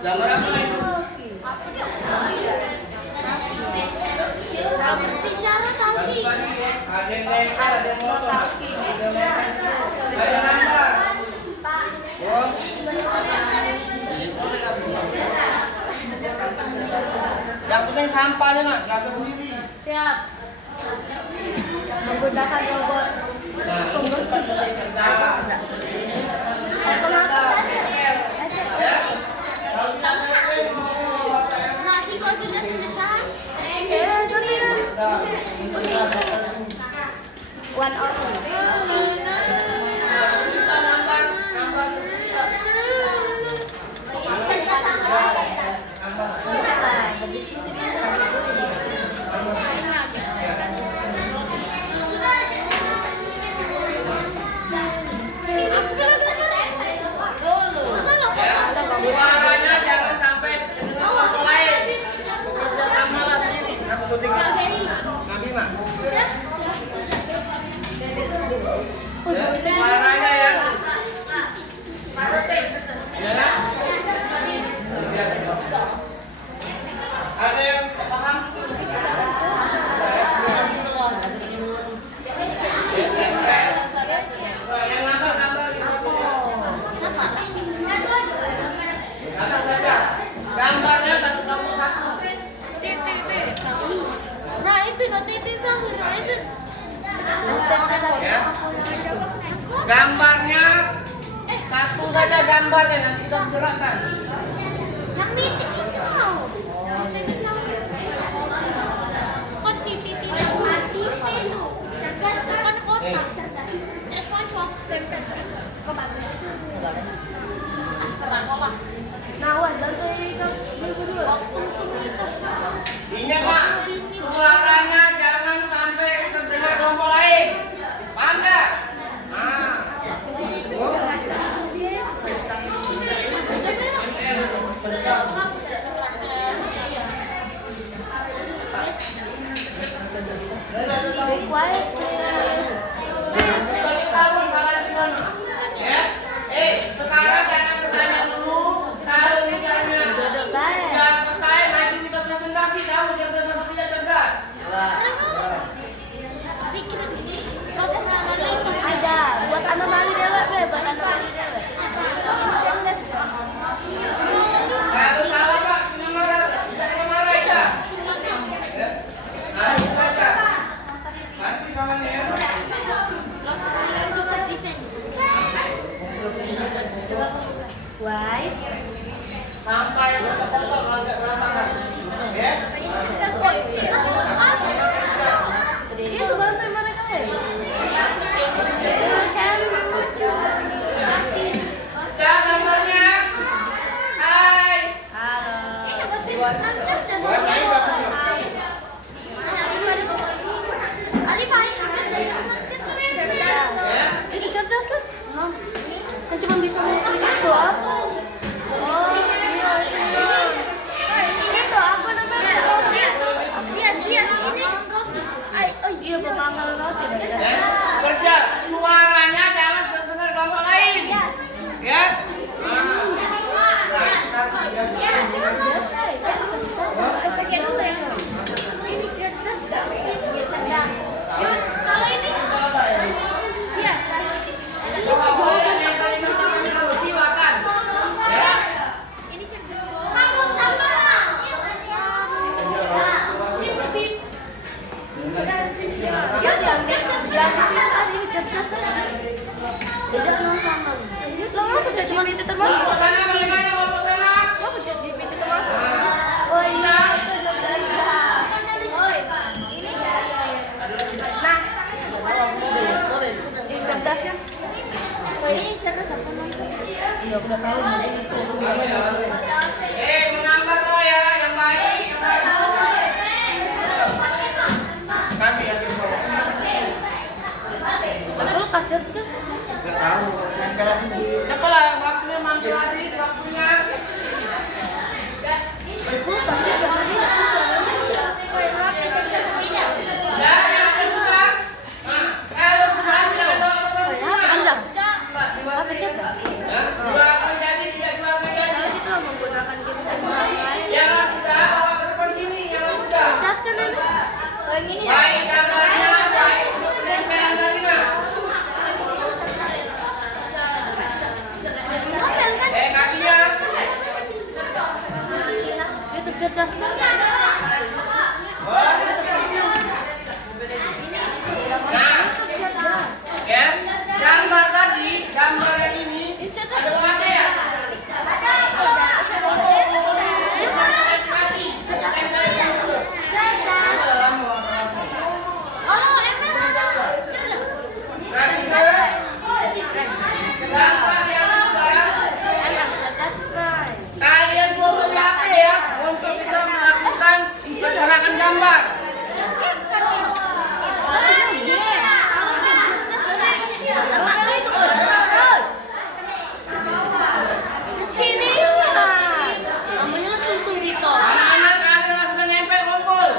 Gambar apa itu? Bicara tapi. Bagi-bagi ya. Ada yang leker, ada yang motor. Ada yang leker. Ayo gambar. Oh. Yang penting sampahnya nggak, jaga sendiri. Siap. Menggunakan robot Nah, pembersih. Nasi kok sudah selesai? One hour. Suaranya jangan sampai dengar orang lain. Sama lah sendiri. Kamu gunting. Nabi mah. Ya, suaranya ya. Ya. Ada yang paham? Yang nambah gambarnya satu kamu satu. Nah itu titik sahur itu. Ya. Gambarnya satu saja gambarnya nanti kita gerakan. Yang titik itu mau. Titik sahur. Kok titik sahur mati itu. Cepat kotak. Cek SpongeBob. Serang kolah. Nawan dan Kostum Ingat Pak, suaranya jangan sampai terdengar kelompok lain. Paham nggak? Nah. Tahu salah di mana? Ya. Sekarang jangan bertanya dulu. Kalau misalnya sudah selesai, nanti kita presentasi. Tahu dia presentasi tidak cerdas. ada buat anomali dewek be, buat anomali dewek. Kalau salah Pak, jangan marah ya. Nah, itu aja. Nanti kawannya ya. Wise. Sampai foto-foto kalau nggak berantakan. Ya. Itu bantu mereka ya. Sudah gambarnya. Hai. Ali baik Itu cerdas kan? Kan cuma bisa melukis itu apa? Oh, iya. Ini tuh apa namanya? Dia ini. Oh iya, pemangkal roti. Kerja. Suaranya jangan terdengar kelompok lain. Ya. Ini cerdas gak? kalau ini Iya. Bawa-bawa yang paling penting itu silakan. Ya. ini cerdas Ya cerdas ini cerdas. Tidak nonton. Lo pencet cuma itu termasuk. Bawa sana bagaimana bawa sana? Lo pencet di itu termasuk. Oh iya. Nah, ini cerdas kan? Ini cerdas apa nonton? Iya, udah tahu. Menggambar kau ya, yang baik, yang baik. Kami yang dibawa. Aku cerdas. Nggak tahu. Cepatlah, waktunya manggil aja. gambar. Anak-anak adalah sudah nempel kumpul.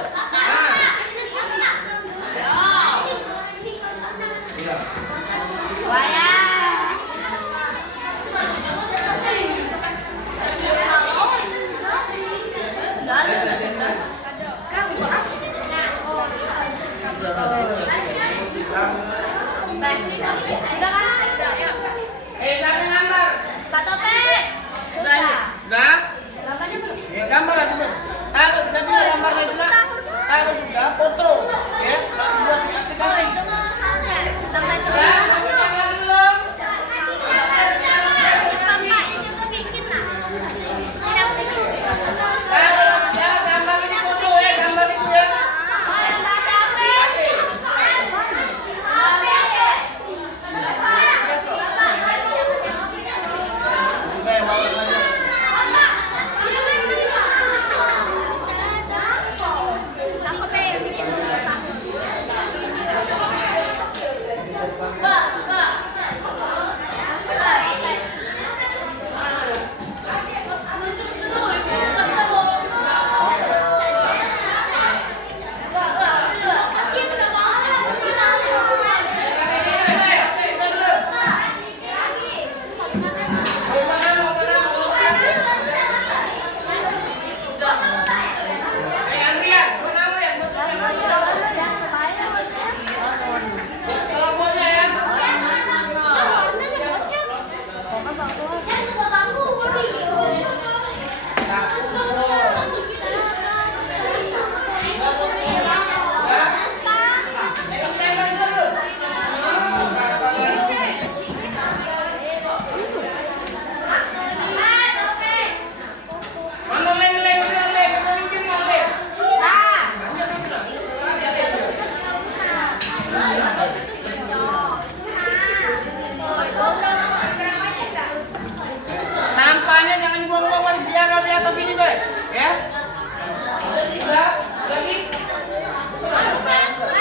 Nah, iya. Siapa yang gambar? Pak Topeng. Udah ini? Udah? Gambarnya belum? Ya, gambar aja. Taruh, nanti gambarnya juga. Taruh sudah, foto. Ya, buat di aplikasi. Sampai Ya, terus. masih gambar belum? Taruh sudah, gambar ini foto ya, gambar itu ya. Sudah yang bagus aja. Sampahnya jangan dibuang-buang, biar di atas ini, Bay. Ya? Sudah? Lagi? Sudah, Kak?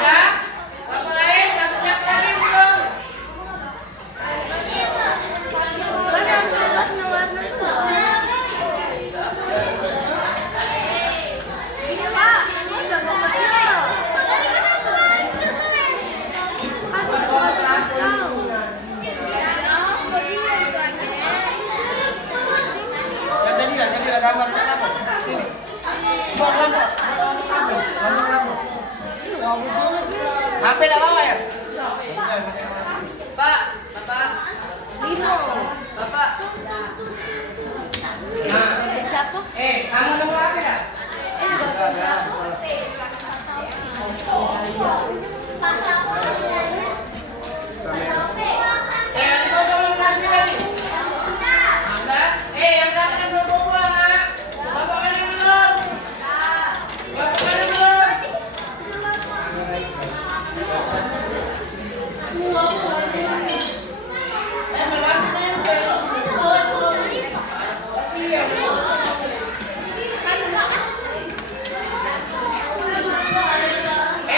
Ya? Apa lain? Siap lagi belum? Ya tadi lah gambar apa? Sini. Buat lampu. HP dah bawa ya? Pak, Bapak. Bapak. Nah, kamu nomor apa ya? Nanti kau tolong kasih lagi. Ada? Yang satu yang belum pulang, nak. Bapak kali belum? Bapak kali belum?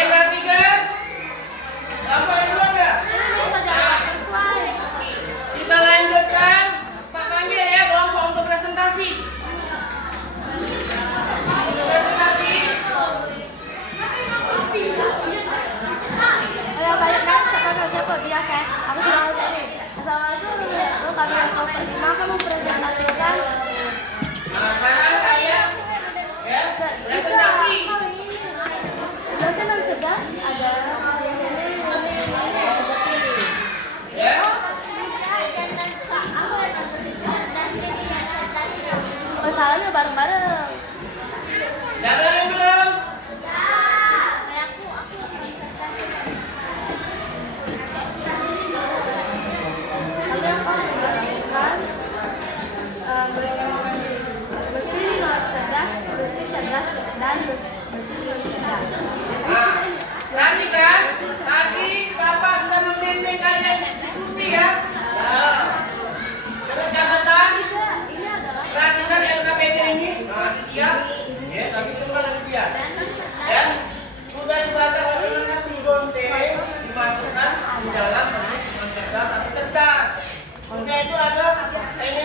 Berarti kan? Bapak yang belum ya? Kita lanjutkan. Pak panggil ya kelompok untuk presentasi. Presentasi. Ayo balik kan siapa biasa. Aku tidak tahu tadi. Assalamualaikum. Kami yang kelompok 5 akan mempresentasikan. Nah, sekarang kalian ya presentasi. Dosen dan cerdas ada Ya. masalahnya bareng-bareng. Siapa yang belum? Kalian kan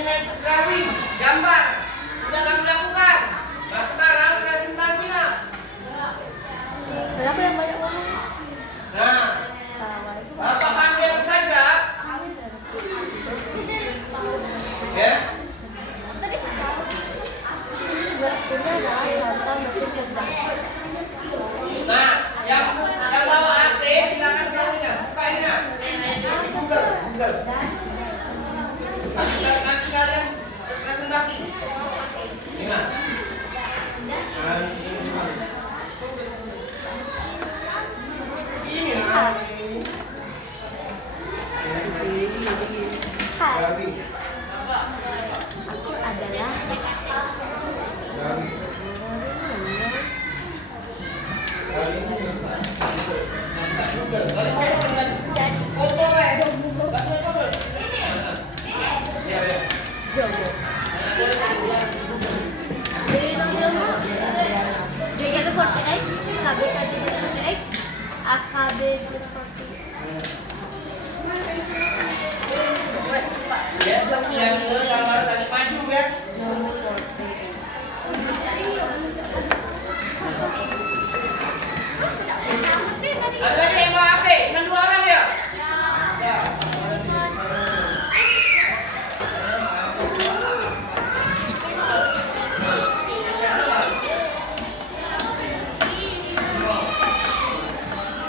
materinya itu drawing, gambar. Sudah kamu lakukan. Nah sekarang presentasinya. Kenapa yang banyak ngomong? Nah, Assalamualaikum. Bapak panggil saja. Ya. Ini adalah contoh mesin cerdas. Nah, yang bawa HP silakan kamu ini, buka ini. Google. Nanti kalian presentasi. Ini nah. Ini nah. Hai. Gabi. Aku adalah Gabi. Jomo. JKT48, KBKJ48, AKB48. Ya, yang gambar tadi maju ya. Ada lagi yang bawa HP, cuma 2 orang ya? Ya.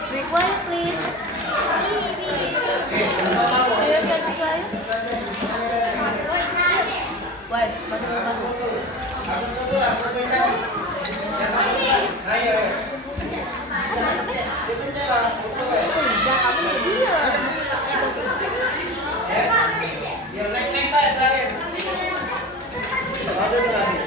Be quiet, please. Ayo, get quiet. Wes, masuk. Ayo. Udah, kamu udah bilang. Ya, naik aja terakhir. Ada lagi.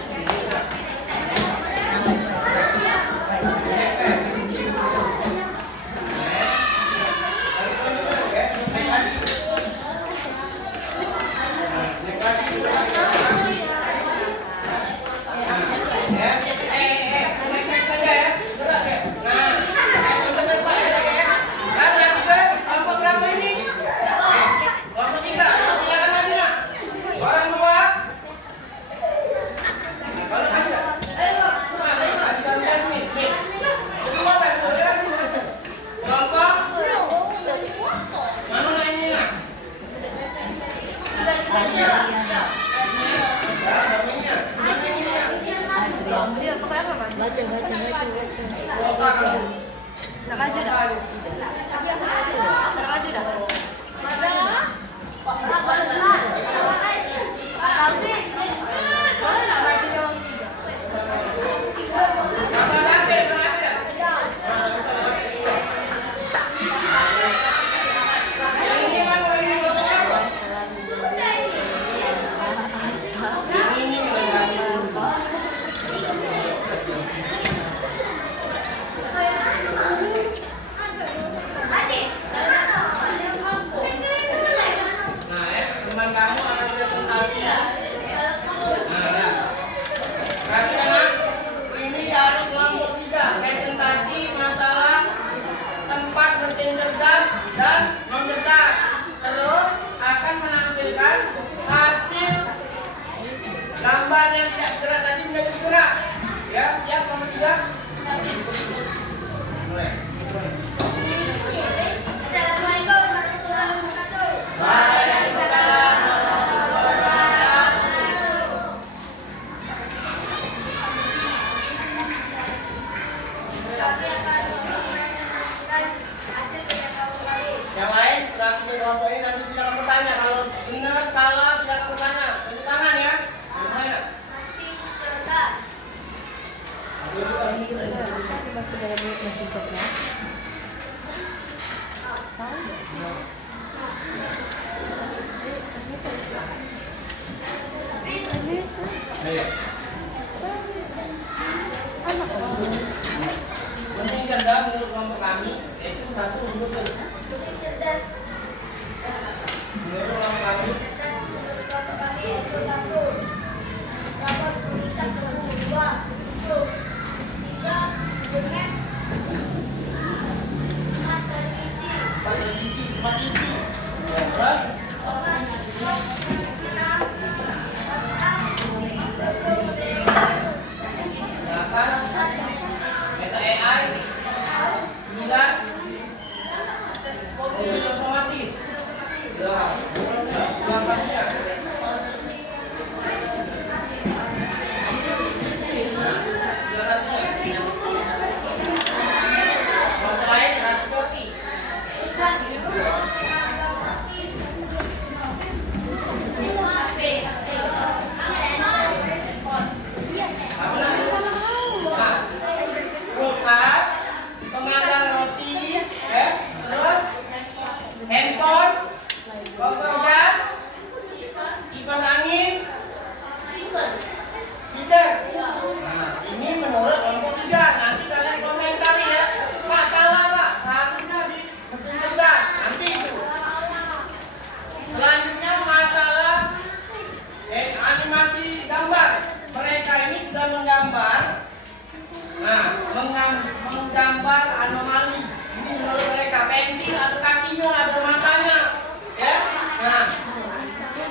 Baca. Nak maju dah. Tapi, kalau nak maju dia orang tiga. Dan mendekat, terus akan menampilkan hasil gambar yang tidak gerak tadi menjadi gerak. Ya, siap nomor 3. Mulai. Assalamualaikum warahmatullahi wabarakatuh. Waalaikumsalam warahmatullahi wabarakatuh. Kami akan mempresentasikan hasil kerja kamu kali. Yang lain berarti di kelompok ini nanti silakan bertanya. Kalau benar salah silakan bertanya. Tunjuk tangan ya. Gimana? Masih cerdas. Masih dalam mesin cerdas. Ayo. Anak orang. Mesin cerdas menurut kelompok kami itu satu untuk Masih cerdas. menurut kelompok kami. Menurut kami itu satu. Dapat tulisan temu 2. Itu 3. Dengan smart televisi. Televisi, smart TV. Ya, terus 4. komputer. Nah, ini menurut kelompok 3. Nanti kalian komentari ya. Pak, salah Pak. Harusnya di mesin cerdas. Nanti itu. Selanjutnya masalah animasi gambar. Mereka ini sudah menggambar. Nah, menggambar anomali. Ini menurut mereka pensil atau kakinya ada matanya. Ya. Nah,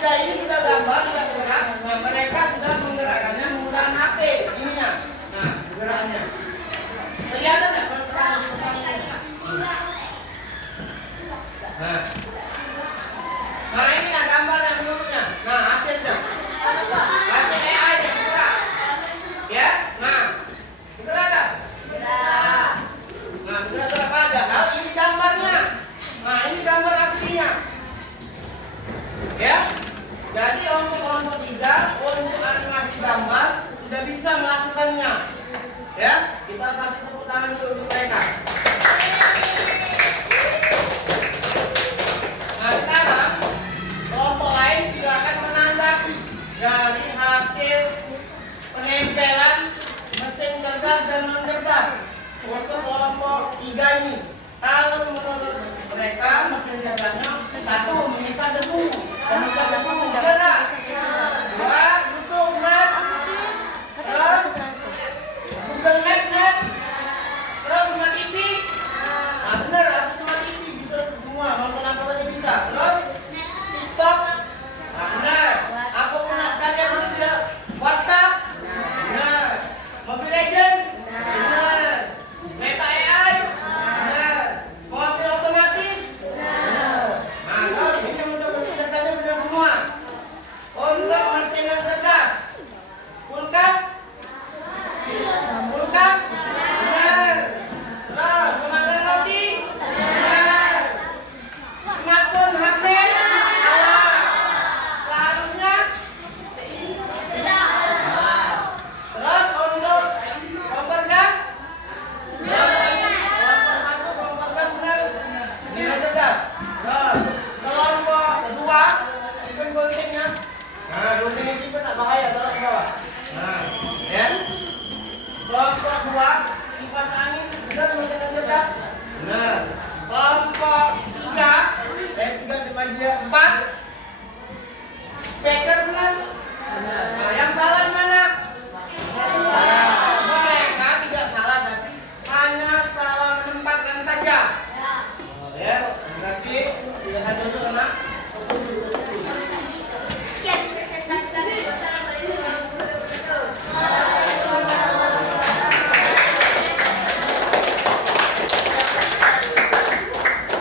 ini sudah gambar tidak gerak. Nah, mereka sudah menggerakkannya menggunakan HP ininya. Nah, geraknya. Kelihatan nggak kalau nah, ini nah gambar yang menurutnya. Nah, hasilnya. Hasil AI yang gerak. Ya, nah, gerak nggak? Gerak. Nah, gerak padahal ini gambarnya. Nah, ini gambar aslinya. Ya. Jadi untuk kelompok 3 untuk animasi gambar sudah bisa melakukannya. Ya, kita kasih tepuk tangan dulu untuk mereka. Nah, sekarang kelompok lain silakan menanggapi dari hasil penempelan mesin cerdas dan non cerdas untuk kelompok 3 ini. Kalau menurut mereka mesin cerdasnya 1 menyisa debu. Menyisa debu gerak. 2 YouTube Map. Terus Google Map. Terus Smart TV. Nah bener, habis Smart TV bisa semua, nonton apa aja bisa. Terus TikTok. Nah bener. Apa pun kalian bisa WhatsApp. Bener. Mobile Legend. Bener. Meta AI. Bener. Mobil otomatis. Bener. Nah terus ini untuk pesertanya benar semua. Untuk mesin yang cerdas. Kulkas. Kulkas. Benar. Terus pengamanan roti. Benar. Smartphone HP. Salah. Seharusnya. Terus untuk kompor gas. Kompor 1 kompor gas benar. Ini yang cerdas. Terus kelompok kedua simpen guntingnya. Nah, guntingnya simpen tak bahaya taruh di bawah. Nah, ya. Kelompok 2 kipas angin benar mesin cerdas. Benar. Kelompok 3 3 dibagi 4 speaker benar. Nah, yang salah mana? Mereka tidak salah tapi hanya salah menempatkan saja. Ya, terima kasih. Silakan duduk anak.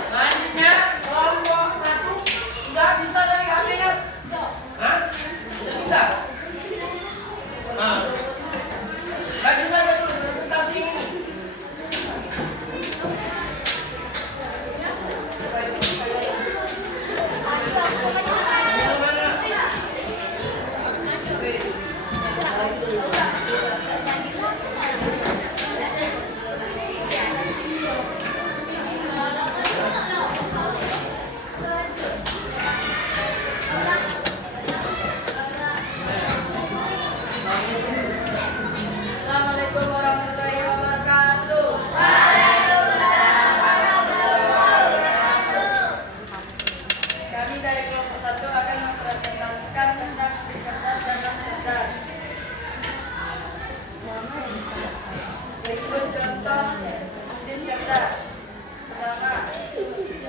Selanjutnya kelompok 1 sudah bisa dari HP-nya. Hah? Sudah bisa? Nah, bagi saja dulu presentasi ini. Assalamualaikum warahmatullahi wabarakatuh. Kami dari kelompok 1 akan mempresentasikan tentang mesin cerdas dan non cerdas. Berikut contoh mesin cerdas. Pertama,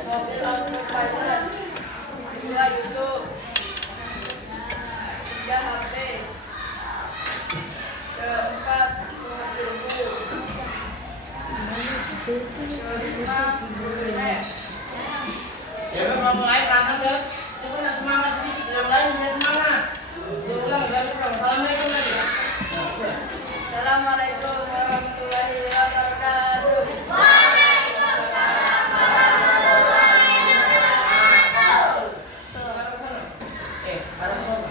mobil autopilot. 2, YouTube. 3, HP. 4, suhu. 5, Google Maps. Ya, kelompok lain belakang ke. Coba nak semangat sedikit, yang lain biar semangat. Ulang, ulang. Assalamualaikum lagi. Assalamualaikum warahmatullahi wabarakatuh. Harap sana.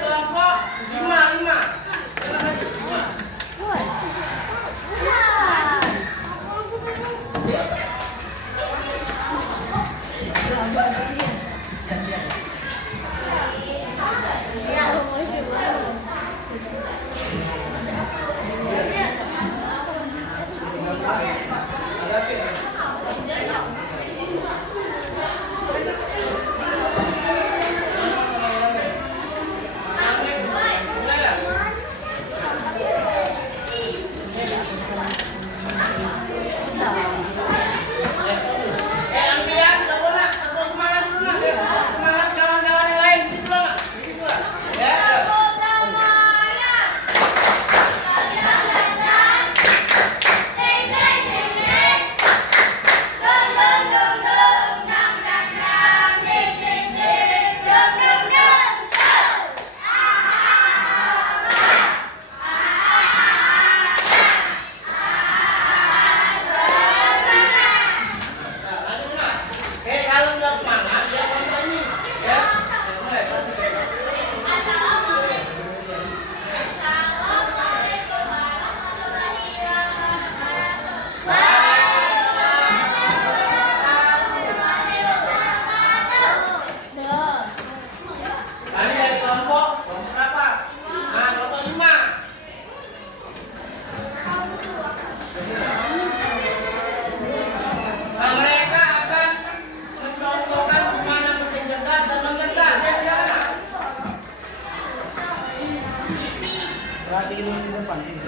kelompok 5. Jangan maju, 5. Perhatiin di depan ini.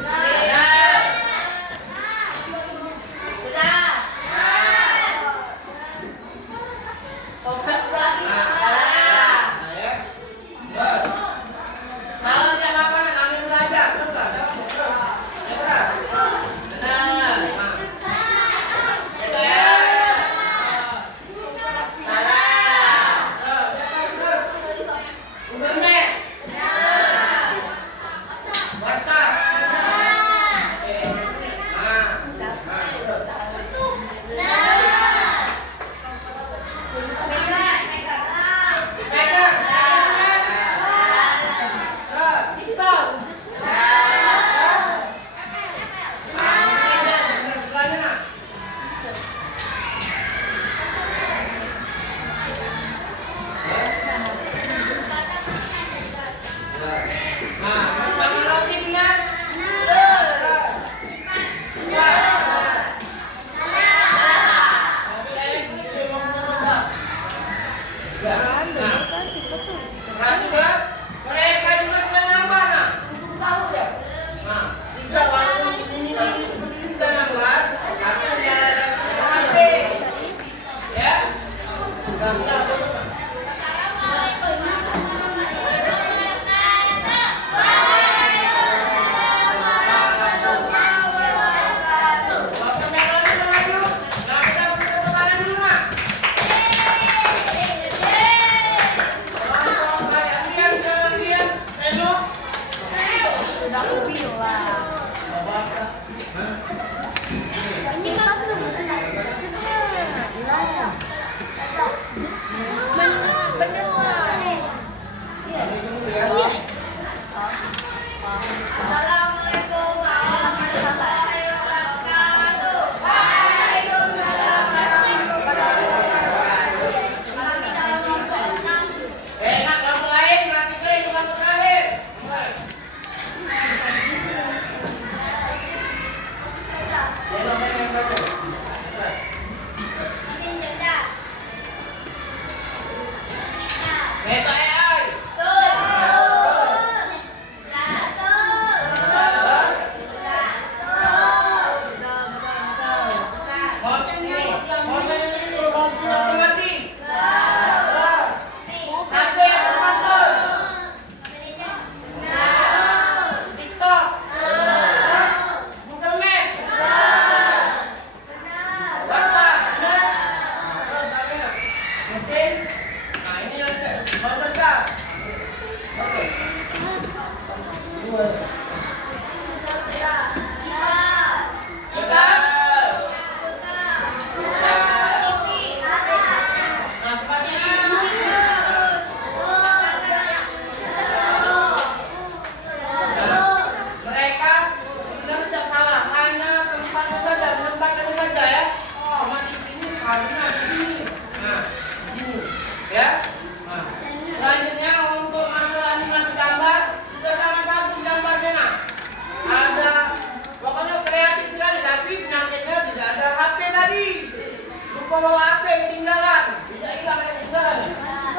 bawa HP ketinggalan. Tidak hilang yang ketinggalan ya?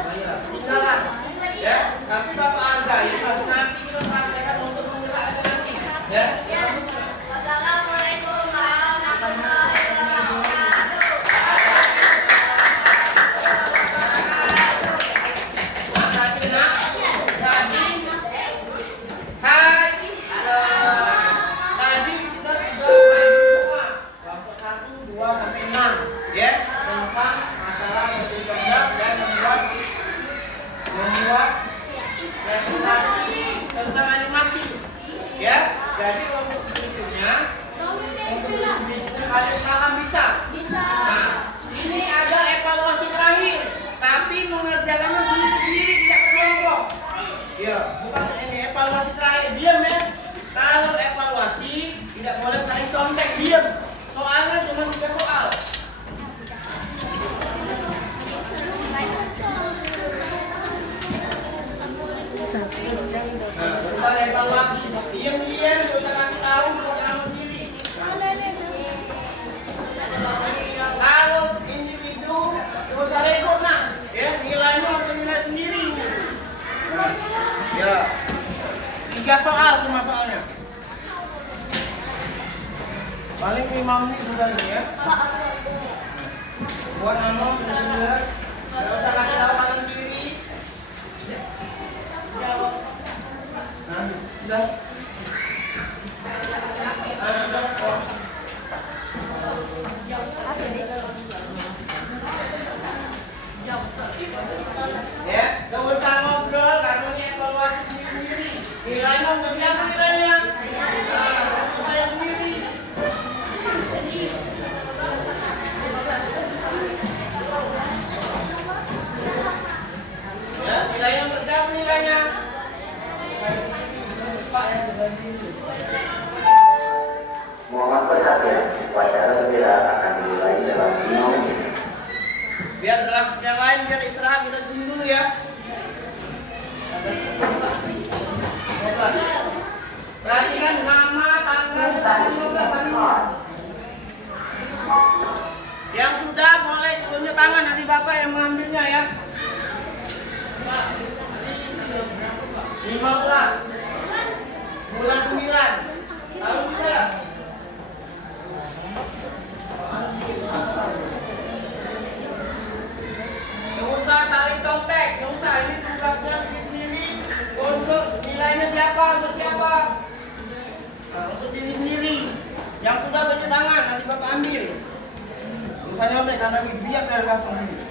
Iya, ketinggalan. Ya, tapi Bapak hargai harus nanti kita praktekkan untuk menggerakkan nanti. Ya. Wassalamualaikum warahmatullahi wabarakatuh. Makasih nak. Tadi kita sudah main semua kelompok 1, 2 sampai 6 ya tentang masalah bertindak dan membuat presentasi tentang animasi ya. Jadi untuk berikutnya kalian paham bisa. Nah, ini ada evaluasi terakhir, tapi mengerjakannya sendiri-sendiri tidak berkelompok. Ya, bukan ini evaluasi terakhir, diam ya. Kalau evaluasi tidak boleh saling contek, diam. Soalnya cuma 3 soal. Nah, bentar evaluasi, diam-diam, kita kasih tahu kamu sendiri. Kalau individu, gak usah repot nak, ya nilainya harus nilai sendiri. Ya, 3 soal cuma soalnya. Paling 5 menit sudah ini ya. Buat nama sudah, gak usah kasih tahu kanan kiri. Jawab. Nah, sudah. Ya, gak usah ngobrol karena ini evaluasi sendiri-sendiri. Nilainya untuk siapa nilainya? Nah, untuk saya sendiri. Ya, nilainya untuk siapa nilainya? Pak yang berbanding. Mohon perhatian, upacara bendera akan dimulai dalam 5 menit. Biar kelas yang lain biar istirahat kita di sini dulu ya. Perhatikan nama, tanggal, dan 15 hari. Yang sudah boleh tunjuk tangan, nanti Bapak yang mengambilnya ya. 15 bulan 9 tahun kita. Nggak usah saling contek, nggak usah. Ini tugasnya sendiri untuk nilainya siapa, untuk siapa. Nah, untuk diri sendiri. Yang sudah tunjuk tangan, nanti Bapak ambil. Nggak usah nyontek karena biar dari langsung ini.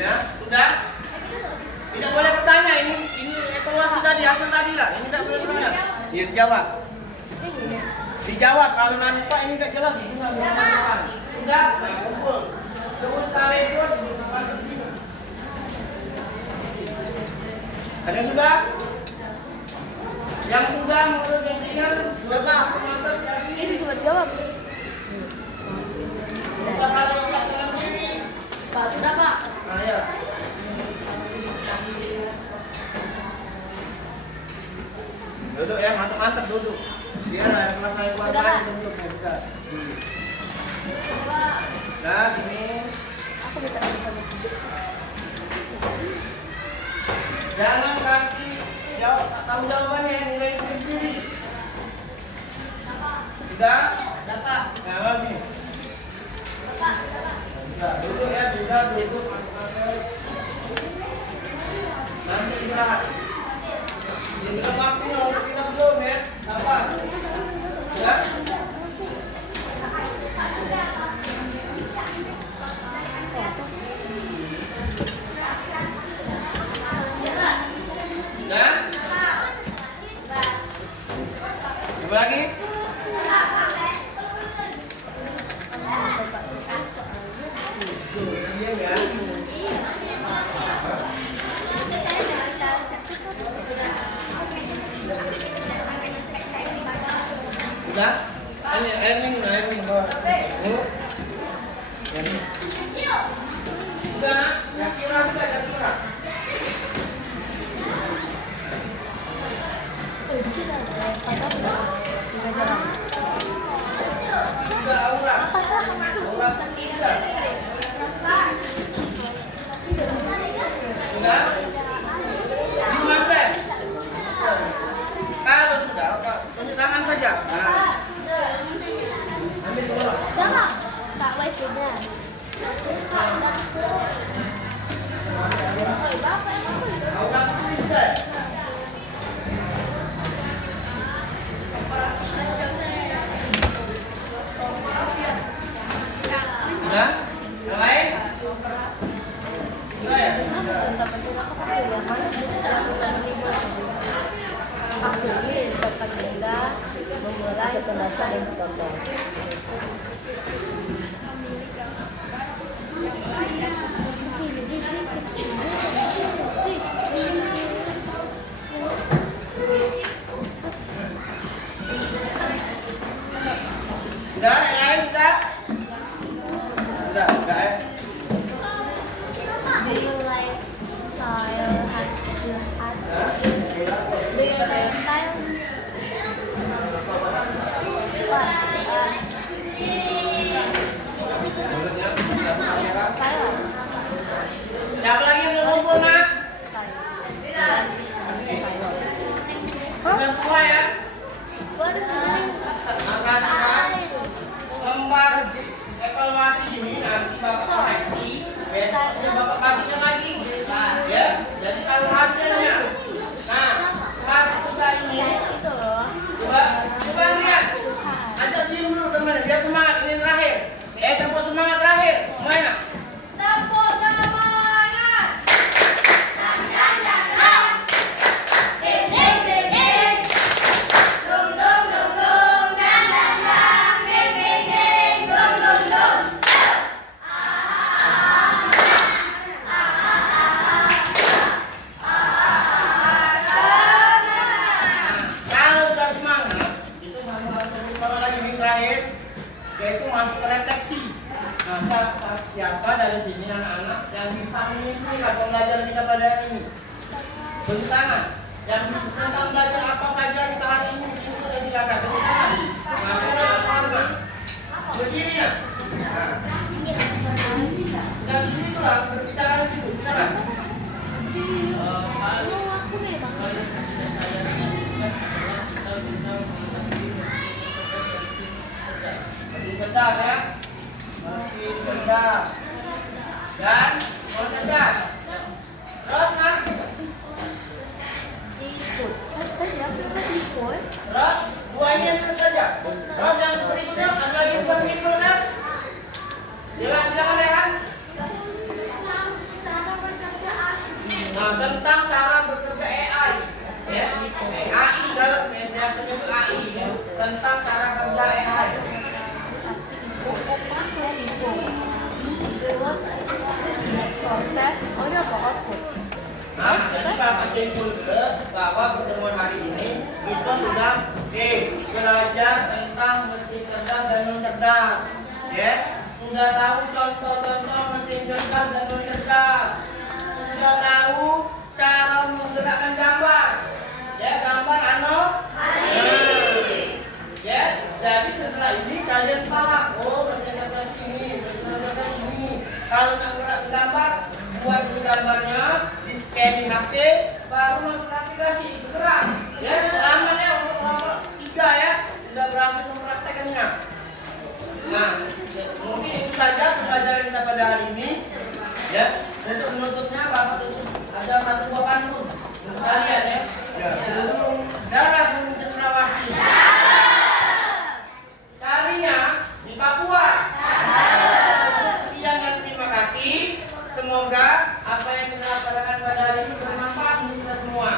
Ya, sudah? Tidak boleh bertanya ini evaluasi tadi, hasil tadi lah. Ini tidak boleh bertanya. Iya, dijawab. Dijawab kalau nanti Pak ini tidak jelas ini nggak boleh bertanya. Sudah? Nah, kumpul. Terus salepun masuk di sini. Ada yang sudah? Yang sudah menurut yang ringan, Bapak. Ini sudah jawab. Bisa kalau kelas dalam diri. Pak, sudah Pak. Nah, ya. Duduk ya, mantap-mantap duduk. Biar kelas saya buat lagi duduk ya, sudah. Nah, sini. Aku minta sama sedikit. Jangan kasih jawab, tahu jawabannya, nilai sendiri. Sudah? Dapat. Nah, nih. Sudah, duduk ya, sudah duduk. Nanti istirahat. Ini belum waktunya, untuk kita belum ya. Sabar. Ya? Sudah? Coba lagi. Diam ya. air minum bawa. Bu. Sudah, yang kira juga yang kira. Sudah, Aura. Aura sudah. Sudah? Minuman teh? Kalau sudah, apa? Tunjuk tangan saja. Nah. Ambil ke bawah. Jangan. Pak Wai sudah. Aura sudah. Sudah? Yang lain? Sudah ya? Maksudnya sopan benda memulai pembahasan yang ditonton. Sudah? Yang lain sudah? Sudah ya? Do you like style? Has to ask. Do you like style? Style. Siapa lagi yang belum ngumpul, Nak? Sudah semua ya? What is it? Angkat lembar evaluasi ini nanti Bapak koreksi, besoknya Bapak baginya lagi. Ya, jadi tahu hasilnya. Nah, sekarang sudah ini. Itu loh. Coba lihat. Ajak diri dulu teman, biar semangat ini terakhir. Tepuk semangat terakhir. Mana? Tepuk semangat. Dan. Ding ding ding ding. Dum dum dum dum. Dan. Ding ding ding. Dum dum dum. Kalau sudah semangat, itu harus bawa lagi ini terakhir, yaitu masuk ke refleksi. Nah, siapa dari sini anak-anak yang bisa menyimpulkan pembelajaran kita pada hari ini? Tunjuk tangan. Yang tentang belajar apa saja kita hari ini simpul dan silakan. Tunjuk tangan. Nah, kita apa? Berdiri ya. Nah, dan di situ lah berbicara di situ. Silakan. Aku memang. Masih cerdas ya. Masih cerdas. Dan mau cerdas. Terus Mas. Ikut. Tadi aku kan ikut. Terus buahnya itu saja. Terus yang berikutnya ada lagi buah berikutnya kan? Silakan Rehan. Nah, tentang cara bekerja AI. Ya, AI dalam media sebut AI ya. Tentang cara kerja AI. Proses, oh ini apa output? Nah, jadi Bapak simpulkan bahwa pertemuan hari ini itu sudah belajar tentang mesin cerdas dan non cerdas. Ya, sudah tahu contoh-contoh mesin cerdas dan non cerdas. Sudah tahu cara menggerakkan gambar. Ya, gambar ya, jadi setelah ini kalian paham. Oh, mesin cerdas ini, mesin cerdas ini. Kalau nak gerak gambar, buat dulu gambarnya, di scan di HP, baru masuk aplikasi, bergerak. Ya, selamatnya untuk nomor 3 ya, sudah berhasil mempraktekannya. Nah, mungkin itu saja pembelajaran kita pada hari ini. Ya, dan untuk menutupnya Bapak tutup ada satu buah pantun untuk kalian ya. Burung darah burung cendrawasih. Carinya di Papua. Sekian dan terima kasih. Semoga apa yang kita lakukan pada hari ini bermanfaat untuk kita semua.